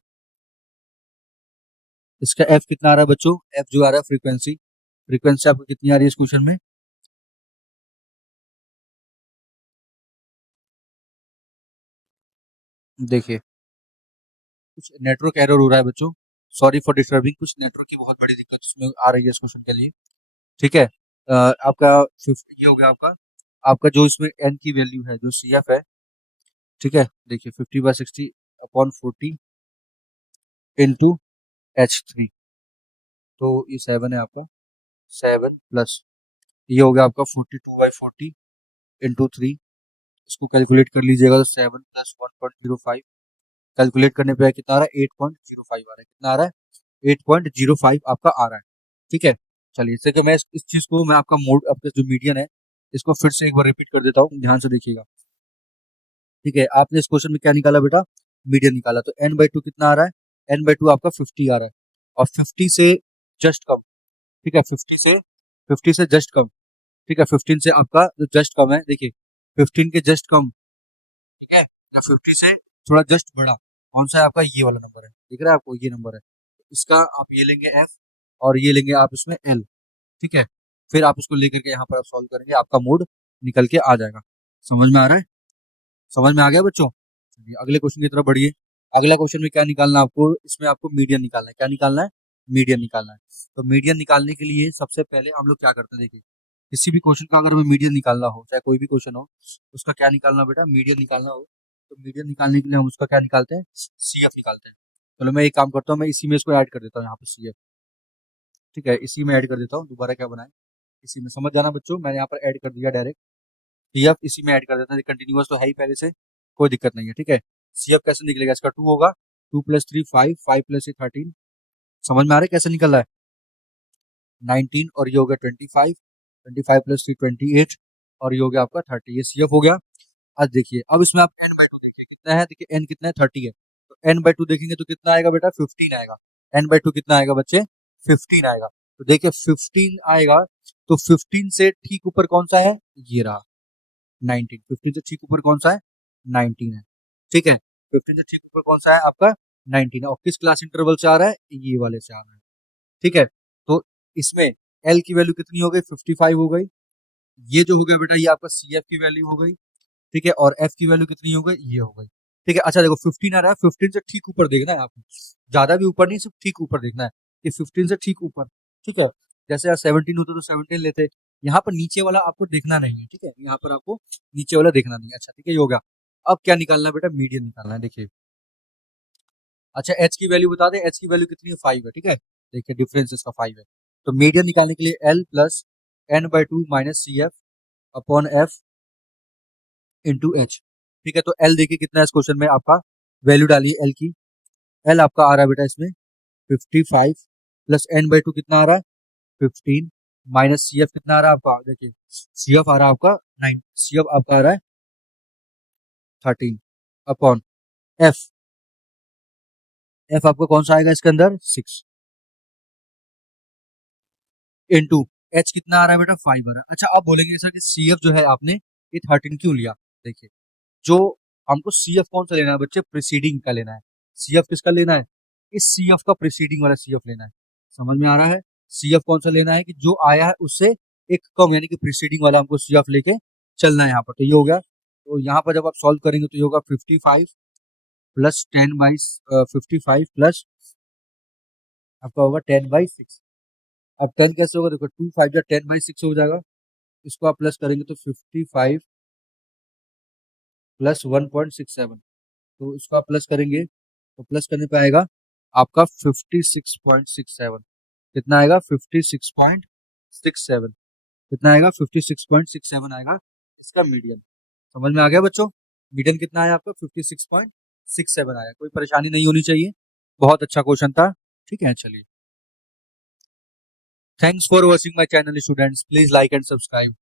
इसका एफ कितना आ रहा है बच्चों, एफ जो आ रहा है फ्रीक्वेंसी, फ्रीक्वेंसी आपको कितनी आ रही है इस क्वेश्चन में, देखिए कुछ नेटवर्क एरर हो रहा है बच्चों, सॉरी फॉर डिस्टर्बिंग, कुछ नेटवर्क की बहुत बड़ी दिक्कत इसमें आ रही है इस क्वेश्चन के लिए, ठीक है। आपका ये हो गया आपका, आपका जो इसमें एन की वैल्यू है जो सी एफ है, ठीक है। देखिए 50/60 अपॉन 40 इंटू H3, तो ये 7 है आपका, 7 प्लस ये हो गया आपका 42/40 इंटू 3, इसको कैलकुलेट कर लीजिएगा तो 7 प्लस 1.05, कैलकुलेट करने पे कितना आ रहा है, 8.05 आ रहा है, कितना आ रहा है, 8.05 आपका आ रहा है, ठीक है। चलिए इससे कि मैं इस चीज को मैं आपका मोड, आपका जो मीडियन है इसको फिर से एक बार रिपीट कर देता हूँ, ध्यान से देखिएगा, ठीक है। आपने इस क्वेश्चन में क्या निकाला बेटा, मीडियन निकाला, तो n/2 कितना आ रहा है, n/2 आपका 50 आ रहा है, और 50 से जस्ट कम, ठीक है, 50 से जस्ट कम, ठीक है। 15 से आपका जो जस्ट कम है, देखिए 15 के जस्ट कम, ठीक है, या 50 से थोड़ा जस्ट बड़ा, कौन सा है आपका, ये वाला नंबर है, दिख रहा है आपको, ये नंबर है, इसका आप ये लेंगे एफ, और ये लेंगे आप इसमें एल, ठीक है। फिर आप उसको लेकर के यहाँ पर आप सॉल्व करेंगे, आपका मोड निकल के आ जाएगा। समझ में आ रहा है, समझ में आ गया बच्चों। चलिए अगले क्वेश्चन की तरफ बढ़िए। अगला क्वेश्चन में क्या निकालना है आपको, इसमें आपको मीडियन निकालना है, क्या निकालना है, मीडियन निकालना है। तो मीडियन निकालने के लिए सबसे पहले हम लोग क्या करते हैं, देखिए किसी भी क्वेश्चन का अगर हमें मीडियन निकालना हो, चाहे कोई भी क्वेश्चन हो, उसका क्या निकालना बेटा, मीडियन निकालना हो, तो मीडियन निकालने के लिए हम उसका क्या निकालते हैं, सी एफ निकालते हैं। चलो मैं एक काम करता हूँ, मैं इसी में इसको ऐड कर देता हूँ यहाँ पे सी एफ, ठीक है, इसी में ऐड कर देता हूँ, दोबारा क्या बनाए, इसी में समझ जाना बच्चों, मैंने यहाँ पर ऐड कर दिया डायरेक्ट, सी एफ इसी में ऐड कर देता है, कंटिन्यूअस तो है ही पहले से, कोई दिक्कत नहीं है, ठीक है। सी एफ कैसे निकलेगा, इसका 2 होगा, 2 + 3 5, 5 + 3 13, समझ में आ रहा है कैसे निकल रहा है, 19, और ये हो गया 25, 25 + 3 28, और ये हो गया आपका 30, ये CF हो गया। आज देखिए, अब इसमें आप n/2 देखिए कितना है, देखिए n कितना है 30 है, तो n/2 देखेंगे तो कितना आएगा बेटा 15 आएगा। n/2 कितना आएगा बच्चे 15 आएगा। तो देखिए 15 आएगा, तो 15 से ठीक ऊपर कौन सा है, ये रहा 19। 15 से ठीक ऊपर कौन सा है 19 है, ठीक है। 15 से ठीक ऊपर कौन सा है आपका 19 है, और किस क्लास इंटरवल से आ रहा है, ये वाले से आ रहा है, ठीक है। तो इसमें L की वैल्यू कितनी हो गई 55 हो गई, ये जो हो गया बेटा ये आपका CF की वैल्यू हो गई, ठीक है, और F की वैल्यू कितनी हो गई, ये हो गई, ठीक है। अच्छा देखो 15 आ रहा है, 15 से ठीक ऊपर देखना है आपको, ज्यादा भी ऊपर नहीं, सिर्फ ठीक ऊपर देखना है कि 15 से ठीक ऊपर, ठीक है। जैसे यहाँ 17 होता तो 17 लेते, यहाँ पर नीचे वाला आपको देखना नहीं है, ठीक है, यहाँ पर आपको नीचे वाला देखना नहीं है। अच्छा ठीक है, ये हो गया। अब क्या निकालना है बेटा, मीडियन निकालना है, देखिए। अच्छा H की वैल्यू बता दें, H की वैल्यू कितनी है 5 है, ठीक है, देखिए डिफरेंस इसका 5 है। तो मीडियन निकालने के लिए L plus n/2 minus CF upon F into H, ठीक है। तो L देखिए कितना है इस क्वेश्चन में, आपका वैल्यू डालिए L की, L आपका आ रहा है बेटा इसमें 55 प्लस n/2 कितना आ रहा है 15 माइनस CF कितना आ रहा है आपका, देखिए CF आ रहा है आपका 9, CF आपका आ रहा है 13 अपॉन F, F आपका कौन सा आएगा इसके अंदर 6 इंटू H कितना आ रहा है बेटा 5 आ रहा है। अच्छा आप बोलेंगे सर कि CF जो है आपने ये 13 क्यों लिया, देखिए जो हमको CF कौन सा लेना है बच्चे, प्रीसीडिंग का लेना है। CF किसका लेना है, इस CF का प्रीसीडिंग वाला CF लेना है, समझ में आ रहा है। CF कौन सा लेना है कि जो आया है उससे एक कम, यानी कि प्रीसीडिंग वाला हमको CF लेके चलना है यहाँ पर। तो ये हो गया, तो यहाँ पर जब आप सॉल्व करेंगे तो ये होगा 55 प्लस 10/55 प्लस आपका होगा 10/6। अब 10 कैसे होगा, देखो 2 5 या 10/6 हो जाएगा, इसको आप प्लस करेंगे तो 55 प्लस 1.67, तो इसको आप प्लस करेंगे तो प्लस करने पे आएगा आपका 56.67, कितना आएगा 56.67, कितना आएगा 56.67 आएगा इसका मीडियन। समझ में आ गया बच्चों, मीडियन कितना है आपका 56.67 आया, कोई परेशानी नहीं होनी चाहिए, बहुत अच्छा क्वेश्चन था, ठीक है। चलिए, thanks for watching my channel students, please like and subscribe.